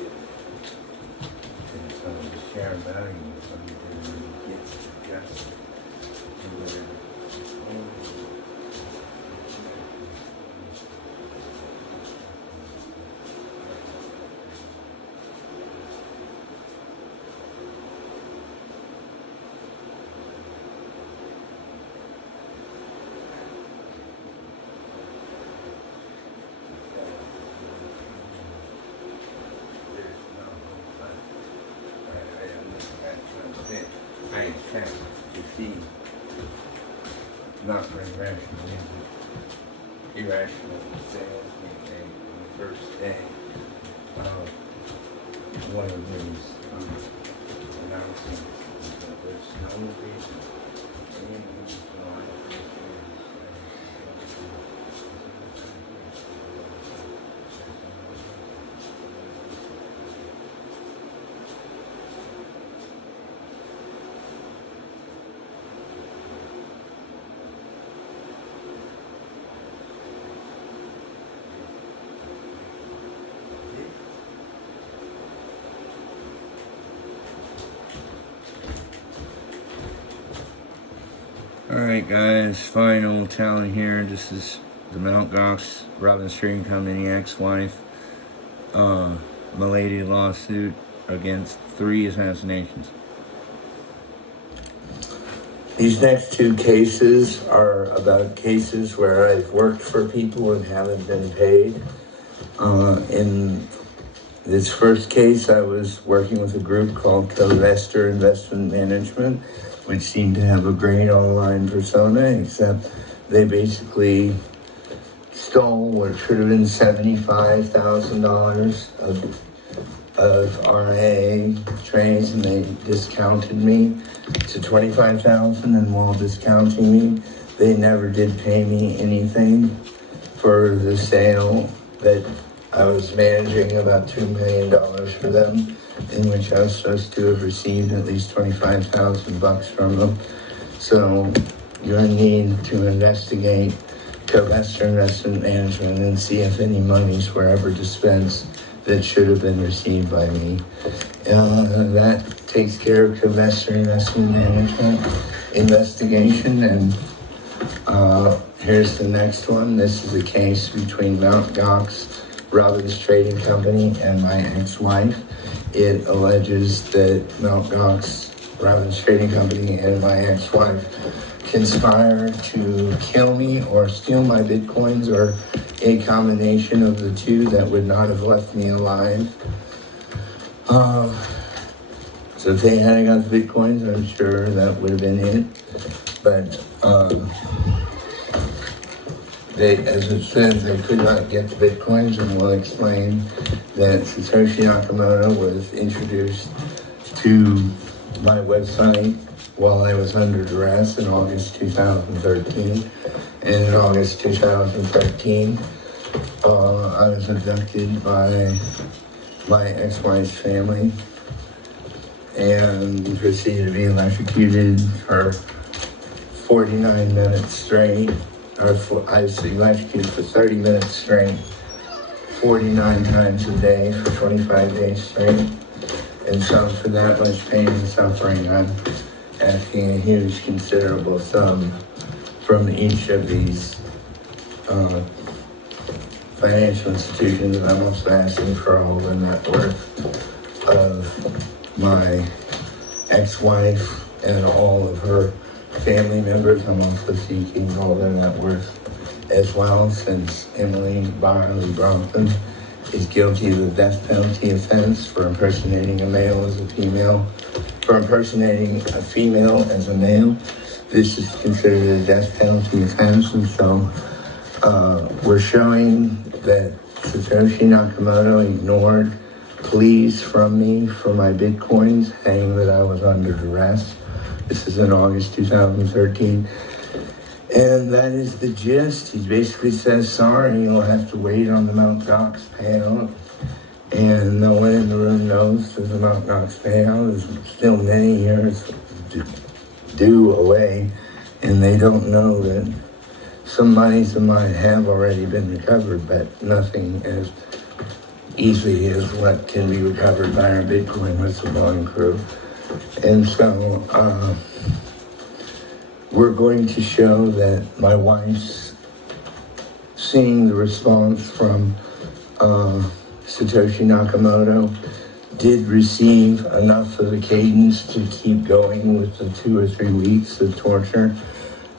it. And so the share value of something really gets adjusted to where I attempt to feed, not for irrational reasons, irrational sales we made on the first day of one of these announcements. So there's no reason anyone who's Alright guys, final tally here. This is the Mt. Gox, Robbins Trading Company ex-wife, Milady lawsuit against 3 assassinations. These next 2 cases are about cases where I've worked for people and haven't been paid. In This first case, I was working with a group called Covester Investment Management, which seemed to have a great online persona, except they basically stole what should have been $75,000 of RIA trades, and they discounted me to $25,000, and while discounting me, they never did pay me anything for the sale that I was managing about $2 million for them, in which I was supposed to have received at least $25,000 from them. So you're in need to investigate Covester Investment Management and see if any monies were ever dispensed that should have been received by me. That takes care of Covester Investment Management investigation, and here's the next one. This is a case between Mt. Gox, Robbins Trading Company, and my ex-wife. It alleges that Mt. Gox, Robbins Trading Company, and my ex-wife conspired to kill me or steal my Bitcoins, or a combination of the two that would not have left me alive. So if they hadn't got the Bitcoins, I'm sure that would have been it. But as it says, they could not get the Bitcoins, and we'll explain that Satoshi Nakomoto was introduced to my website while I was under duress in August 2013. And in August 2013, I was abducted by my ex-wife's family and proceeded to be electrocuted for 49 minutes straight. I was electrocuted for 30 minutes straight, 49 times a day for 25 days straight. And so for that much pain and suffering, I'm asking a huge, considerable sum from each of these financial institutions. I'm also asking for all the net worth of my ex-wife and all of her family members. I'm also seeking all their net worth as well, since Emily Barley Bronson is guilty of the death penalty offense for impersonating a male as a female, for impersonating a female as a male. This is considered a death penalty offense, and so we're showing that Satoshi Nakomoto ignored pleas from me for my Bitcoins, saying that I was under duress. This is in August 2013. And that is the gist. He basically says, sorry, you'll have to wait on the Mt. Gox payout. And no one in the room knows that the Mt. Gox payout is still many years due away. And they don't know that some monies of mine have already been recovered, but nothing as easily as what can be recovered by our Bitcoin whistleblowing crew. And so we're going to show that my wife's seeing the response from Satoshi Nakomoto did receive enough of a cadence to keep going with the 2 or 3 weeks of torture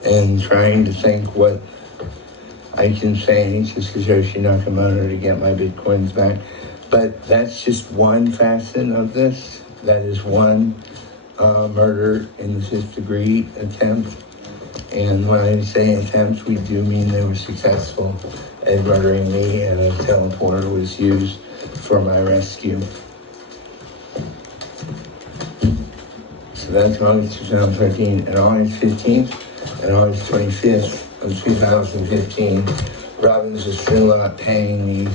and trying to think what I can say to Satoshi Nakomoto to get my Bitcoins back. But that's just one facet of this. That is one murder in the 5th degree attempt. And when I say attempt, we do mean they were successful at murdering me, and a teleporter was used for my rescue. So that's August 2013. And August 15th and August 25th of 2015, Robbins is still not paying me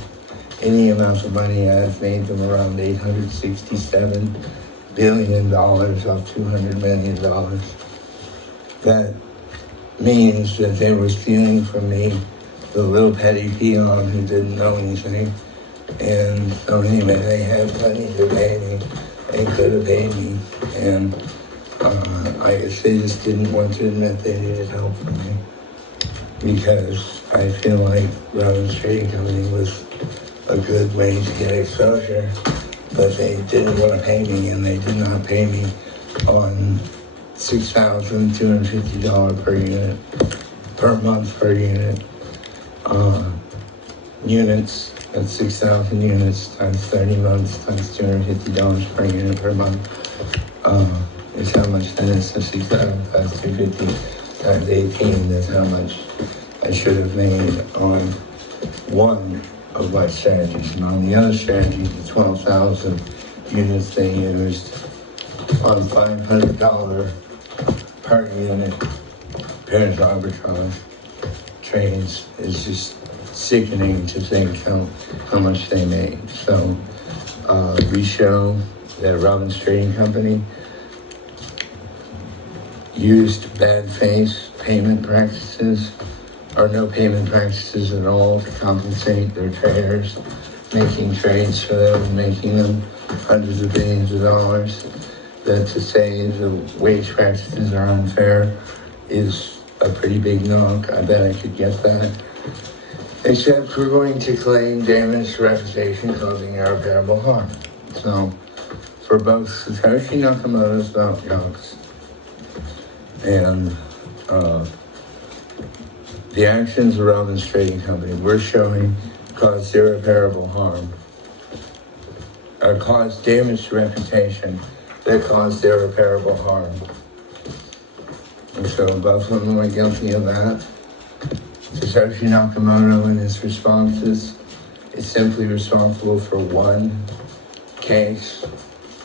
any amount of money. I've made them around $867 billion off $200 million. That means that they were stealing from me, the little petty peon who didn't know anything. And so anyway, they had plenty to pay me. They could have paid me. And I guess they just didn't want to admit they needed help from me, because I feel like Robbins Trading Company was a good way to get exposure, but they didn't want to pay me, and they did not pay me on $6,250 per unit, per month per unit, units That's 6,000 units times 30 months times $250 per unit per month. Is how much that is. So 6,000 times 250 times 18 is how much I should have made on one of my strategies. And on the other strategy, the 12,000 units they used on $500 per unit pairs arbitrage trades is just sickening to think how much they made. So we show that Robbins Trading Company used bad faith payment practices or no payment practices at all to compensate their traders, making trades for them and making them hundreds of billions of dollars. That to say the wage practices are unfair is a pretty big knock. I bet I could get that. Except we're going to claim damage to reputation causing irreparable harm. So, for both Satoshi Nakamoto's Mt. Gox and the actions of Robbins Trading Company, we're showing caused irreparable harm, or caused damage to reputation that caused irreparable harm. And so both of them are guilty of that. Satoshi Nakamoto in his responses is simply responsible for one case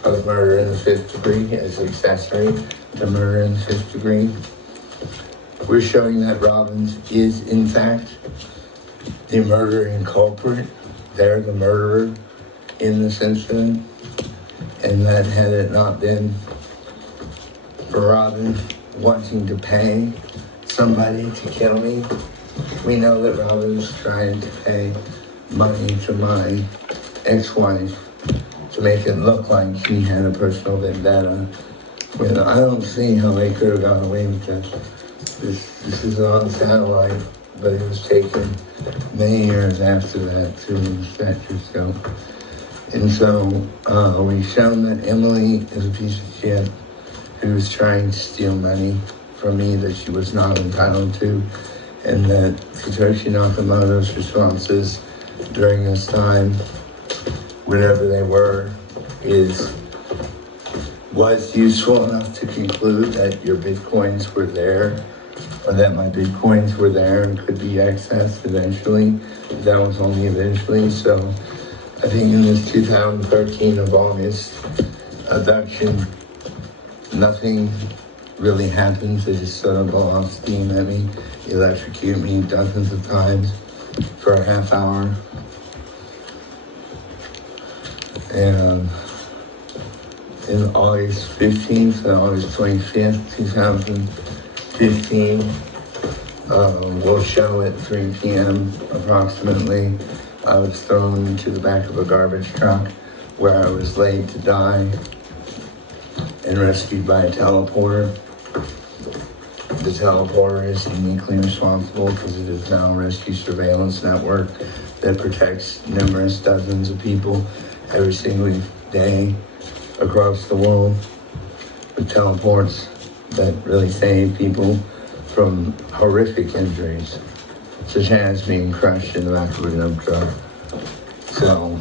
of murder in the 5th degree as accessory to murder in the 5th degree. We're showing that Robbins is in fact the murdering culprit. They're the murderer in this incident. And that had it not been for Robbins wanting to pay somebody to kill me, we know that Robbins tried to pay money to my ex-wife to make it look like she had a personal vendetta. You know, I don't see how they could have got away with this. This is on satellite, but it was taken many years after that to stethoscope. And so we've shown that Emily is a piece of shit who was trying to steal money from me that she was not entitled to, and that Satoshi Nakamoto's responses during this time, whatever they were, was useful enough to conclude that your Bitcoins were there, or that my Bitcoins were there and could be accessed eventually. That was only eventually. So I think in this 2013 of August abduction, nothing really happens. They just sort of blow off steam at me, electrocute me dozens of times for a half hour. And in August 15th and August 25th, 2015, we'll show at 3 p.m. approximately, I was thrown into the back of a garbage truck where I was laid to die and rescued by a teleporter. The teleporter is uniquely responsible because it is now a rescue surveillance network that protects numerous dozens of people every single day across the world with teleports that really save people from horrific injuries, such as being crushed in the back of a dump truck. So,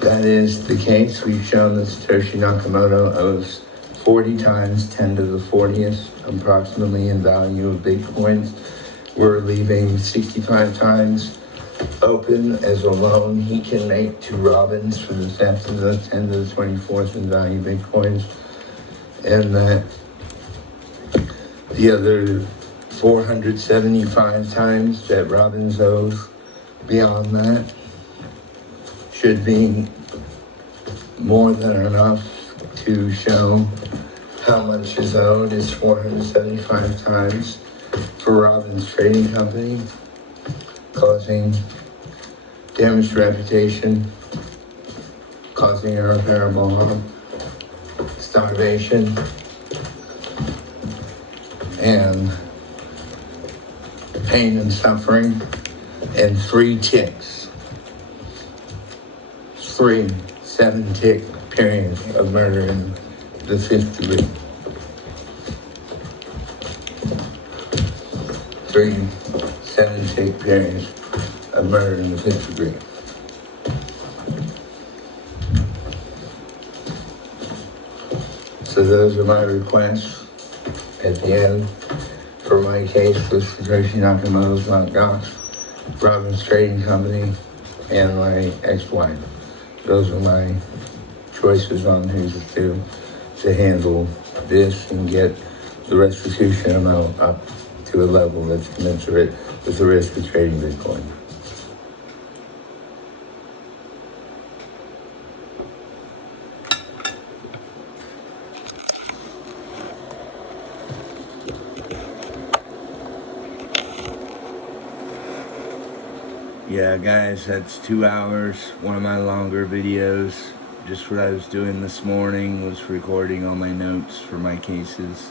that is the case. We've shown that Satoshi Nakamoto owes 40 times 10 to the 40th, approximately in value of Bitcoins. We're leaving 65 times open as a loan he can make to Robbins for the theft of the 10 to the 24th in value Bitcoins. And that the other 475 times that Robbins owes beyond that should be more than enough to show how much is owed is 475 times for Robbins Trading Company, causing damage to reputation, causing irreparable harm, starvation, and pain and suffering, and 3 ticks. 3 7-tick periods of murder in the 5th degree. 3 7-tick periods of murder in the fifth degree. So those are my requests at the end for my case with Satoshi Nakamoto's Mt. Gox, Robbins Trading Company, and my ex-wife. Those are my choices on who's to handle this and get the restitution amount up to a level that's commensurate with the risk of trading Bitcoin. Yeah, guys, that's 2 hours. One of my longer videos. Just what I was doing this morning was recording all my notes for my cases.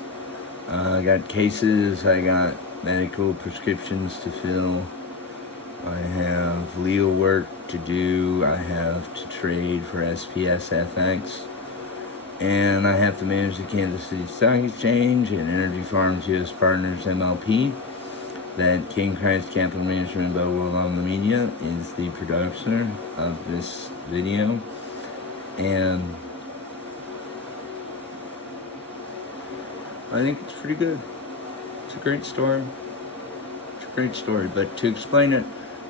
I got cases, I got medical prescriptions to fill, I have legal work to do, I have to trade for SPSFX, and I have to manage the Kansas City Stock Exchange and Energy Farms US Partners MLP. That King Christ Capital Management World on the Media is the producer of this video, and I think it's pretty good. It's a great story. It's a great story, but to explain it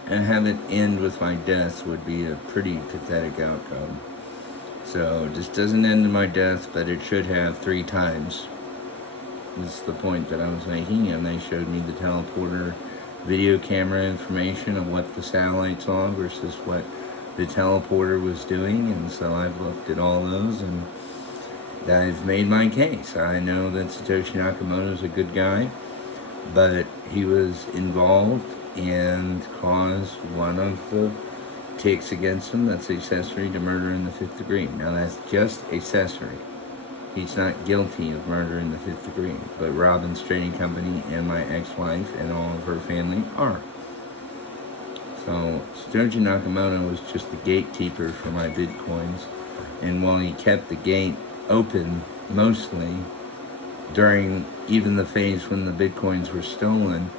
and have it end with my death would be a pretty pathetic outcome. So it just doesn't end in my death, but it should have 3 times. Is the point that I was making, and they showed me the teleporter video camera information of what the satellite saw versus what the teleporter was doing, and so I've looked at all those and I've made my case. I know that Satoshi Nakamoto is a good guy, but he was involved and caused one of the ticks against him that's accessory to murder in the 5th degree. Now that's just accessory. He's not guilty of murder in the 5th degree, but Robbins Trading Company and my ex-wife and all of her family are. So Satoshi Nakamoto was just the gatekeeper for my Bitcoins, and while he kept the gate open mostly during even the phase when the Bitcoins were stolen,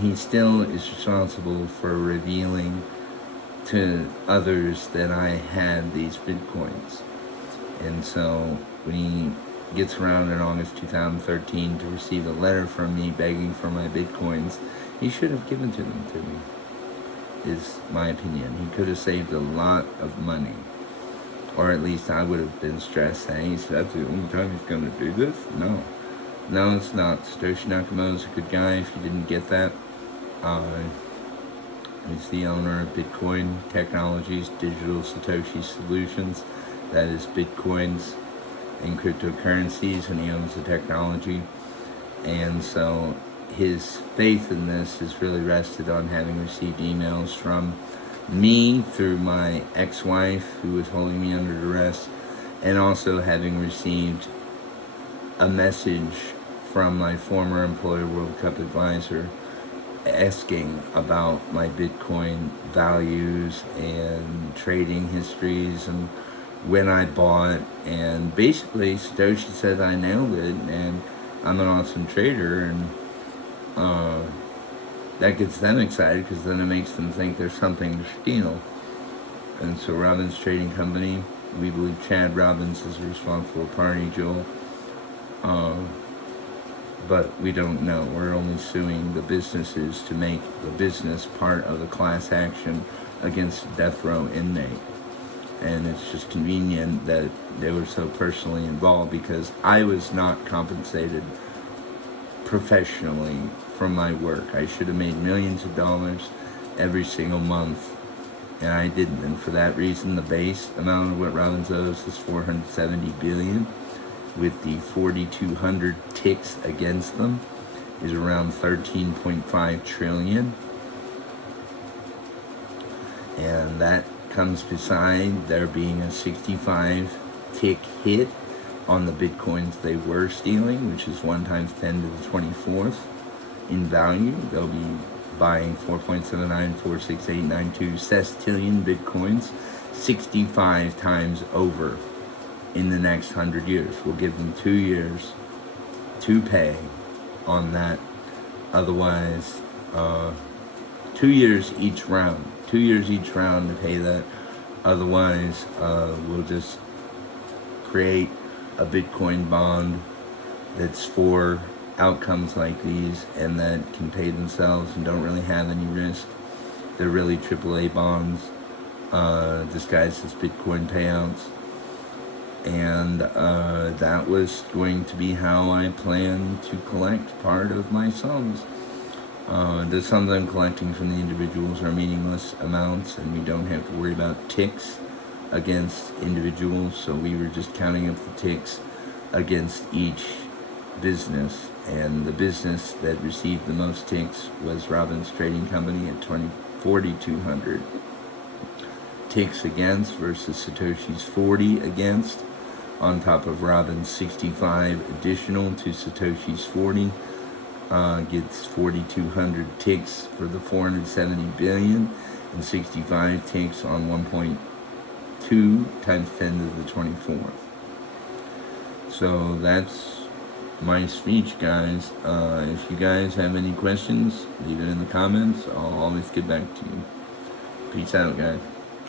he still is responsible for revealing to others that I had these Bitcoins. And so when he gets around in August 2013 to receive a letter from me begging for my Bitcoins, he should have given them to me, is my opinion. He could have saved a lot of money. Or at least I would have been stressed saying, so that's the only time he's going to do this? No. No, it's not. Satoshi Nakamoto's a good guy, if you didn't get that. He's the owner of Bitcoin Technologies, Digital Satoshi Solutions. That is Bitcoins and cryptocurrencies, and he owns the technology. And so his faith in this is really rested on having received emails from me through my ex-wife, who was holding me under duress, and also having received a message from my former employer, World Cup Advisor, asking about my Bitcoin values and trading histories and when I bought. And basically Satoshi said I nailed it and I'm an awesome trader, and that gets them excited because then it makes them think there's something to steal. And so Robbins Trading Company, we believe Chad Robbins is a responsible party, Joel. But we don't know. We're only suing the businesses to make the business part of the class action against a death row inmate. And it's just convenient that they were so personally involved because I was not compensated professionally from my work. I should have made millions of dollars every single month, and I didn't. And for that reason, the base amount of what Robbins owes is $470 billion, with the 4,200 ticks against them is around 13.5 trillion. And that comes beside there being a 65 tick hit on the Bitcoins they were stealing, which is 1 times 10 to the 24th in value. They'll be buying 4.79468892 sestillion Bitcoins 65 times over in the next 100 years. We'll give them 2 years to pay on that otherwise 2 years each round. 2 years each round to pay that. Otherwise, we'll just create a Bitcoin bond that's for outcomes like these and that can pay themselves and don't really have any risk. They're really AAA bonds disguised as Bitcoin payouts. And that was going to be how I plan to collect part of my sums. The sums I'm collecting from the individuals are meaningless amounts, and we don't have to worry about ticks against individuals, so we were just counting up the ticks against each business, and the business that received the most ticks was Robbins Trading Company at 4,200 ticks against versus Satoshi's 40 against, on top of Robbins' 65 additional to Satoshi's 40. Gets 4,200 ticks for the 470 billion and 65 ticks on 1.2 times 10 to the 24th. So that's my speech, guys. If you guys have any questions, leave it in the comments. I'll always get back to you. Peace out, guys.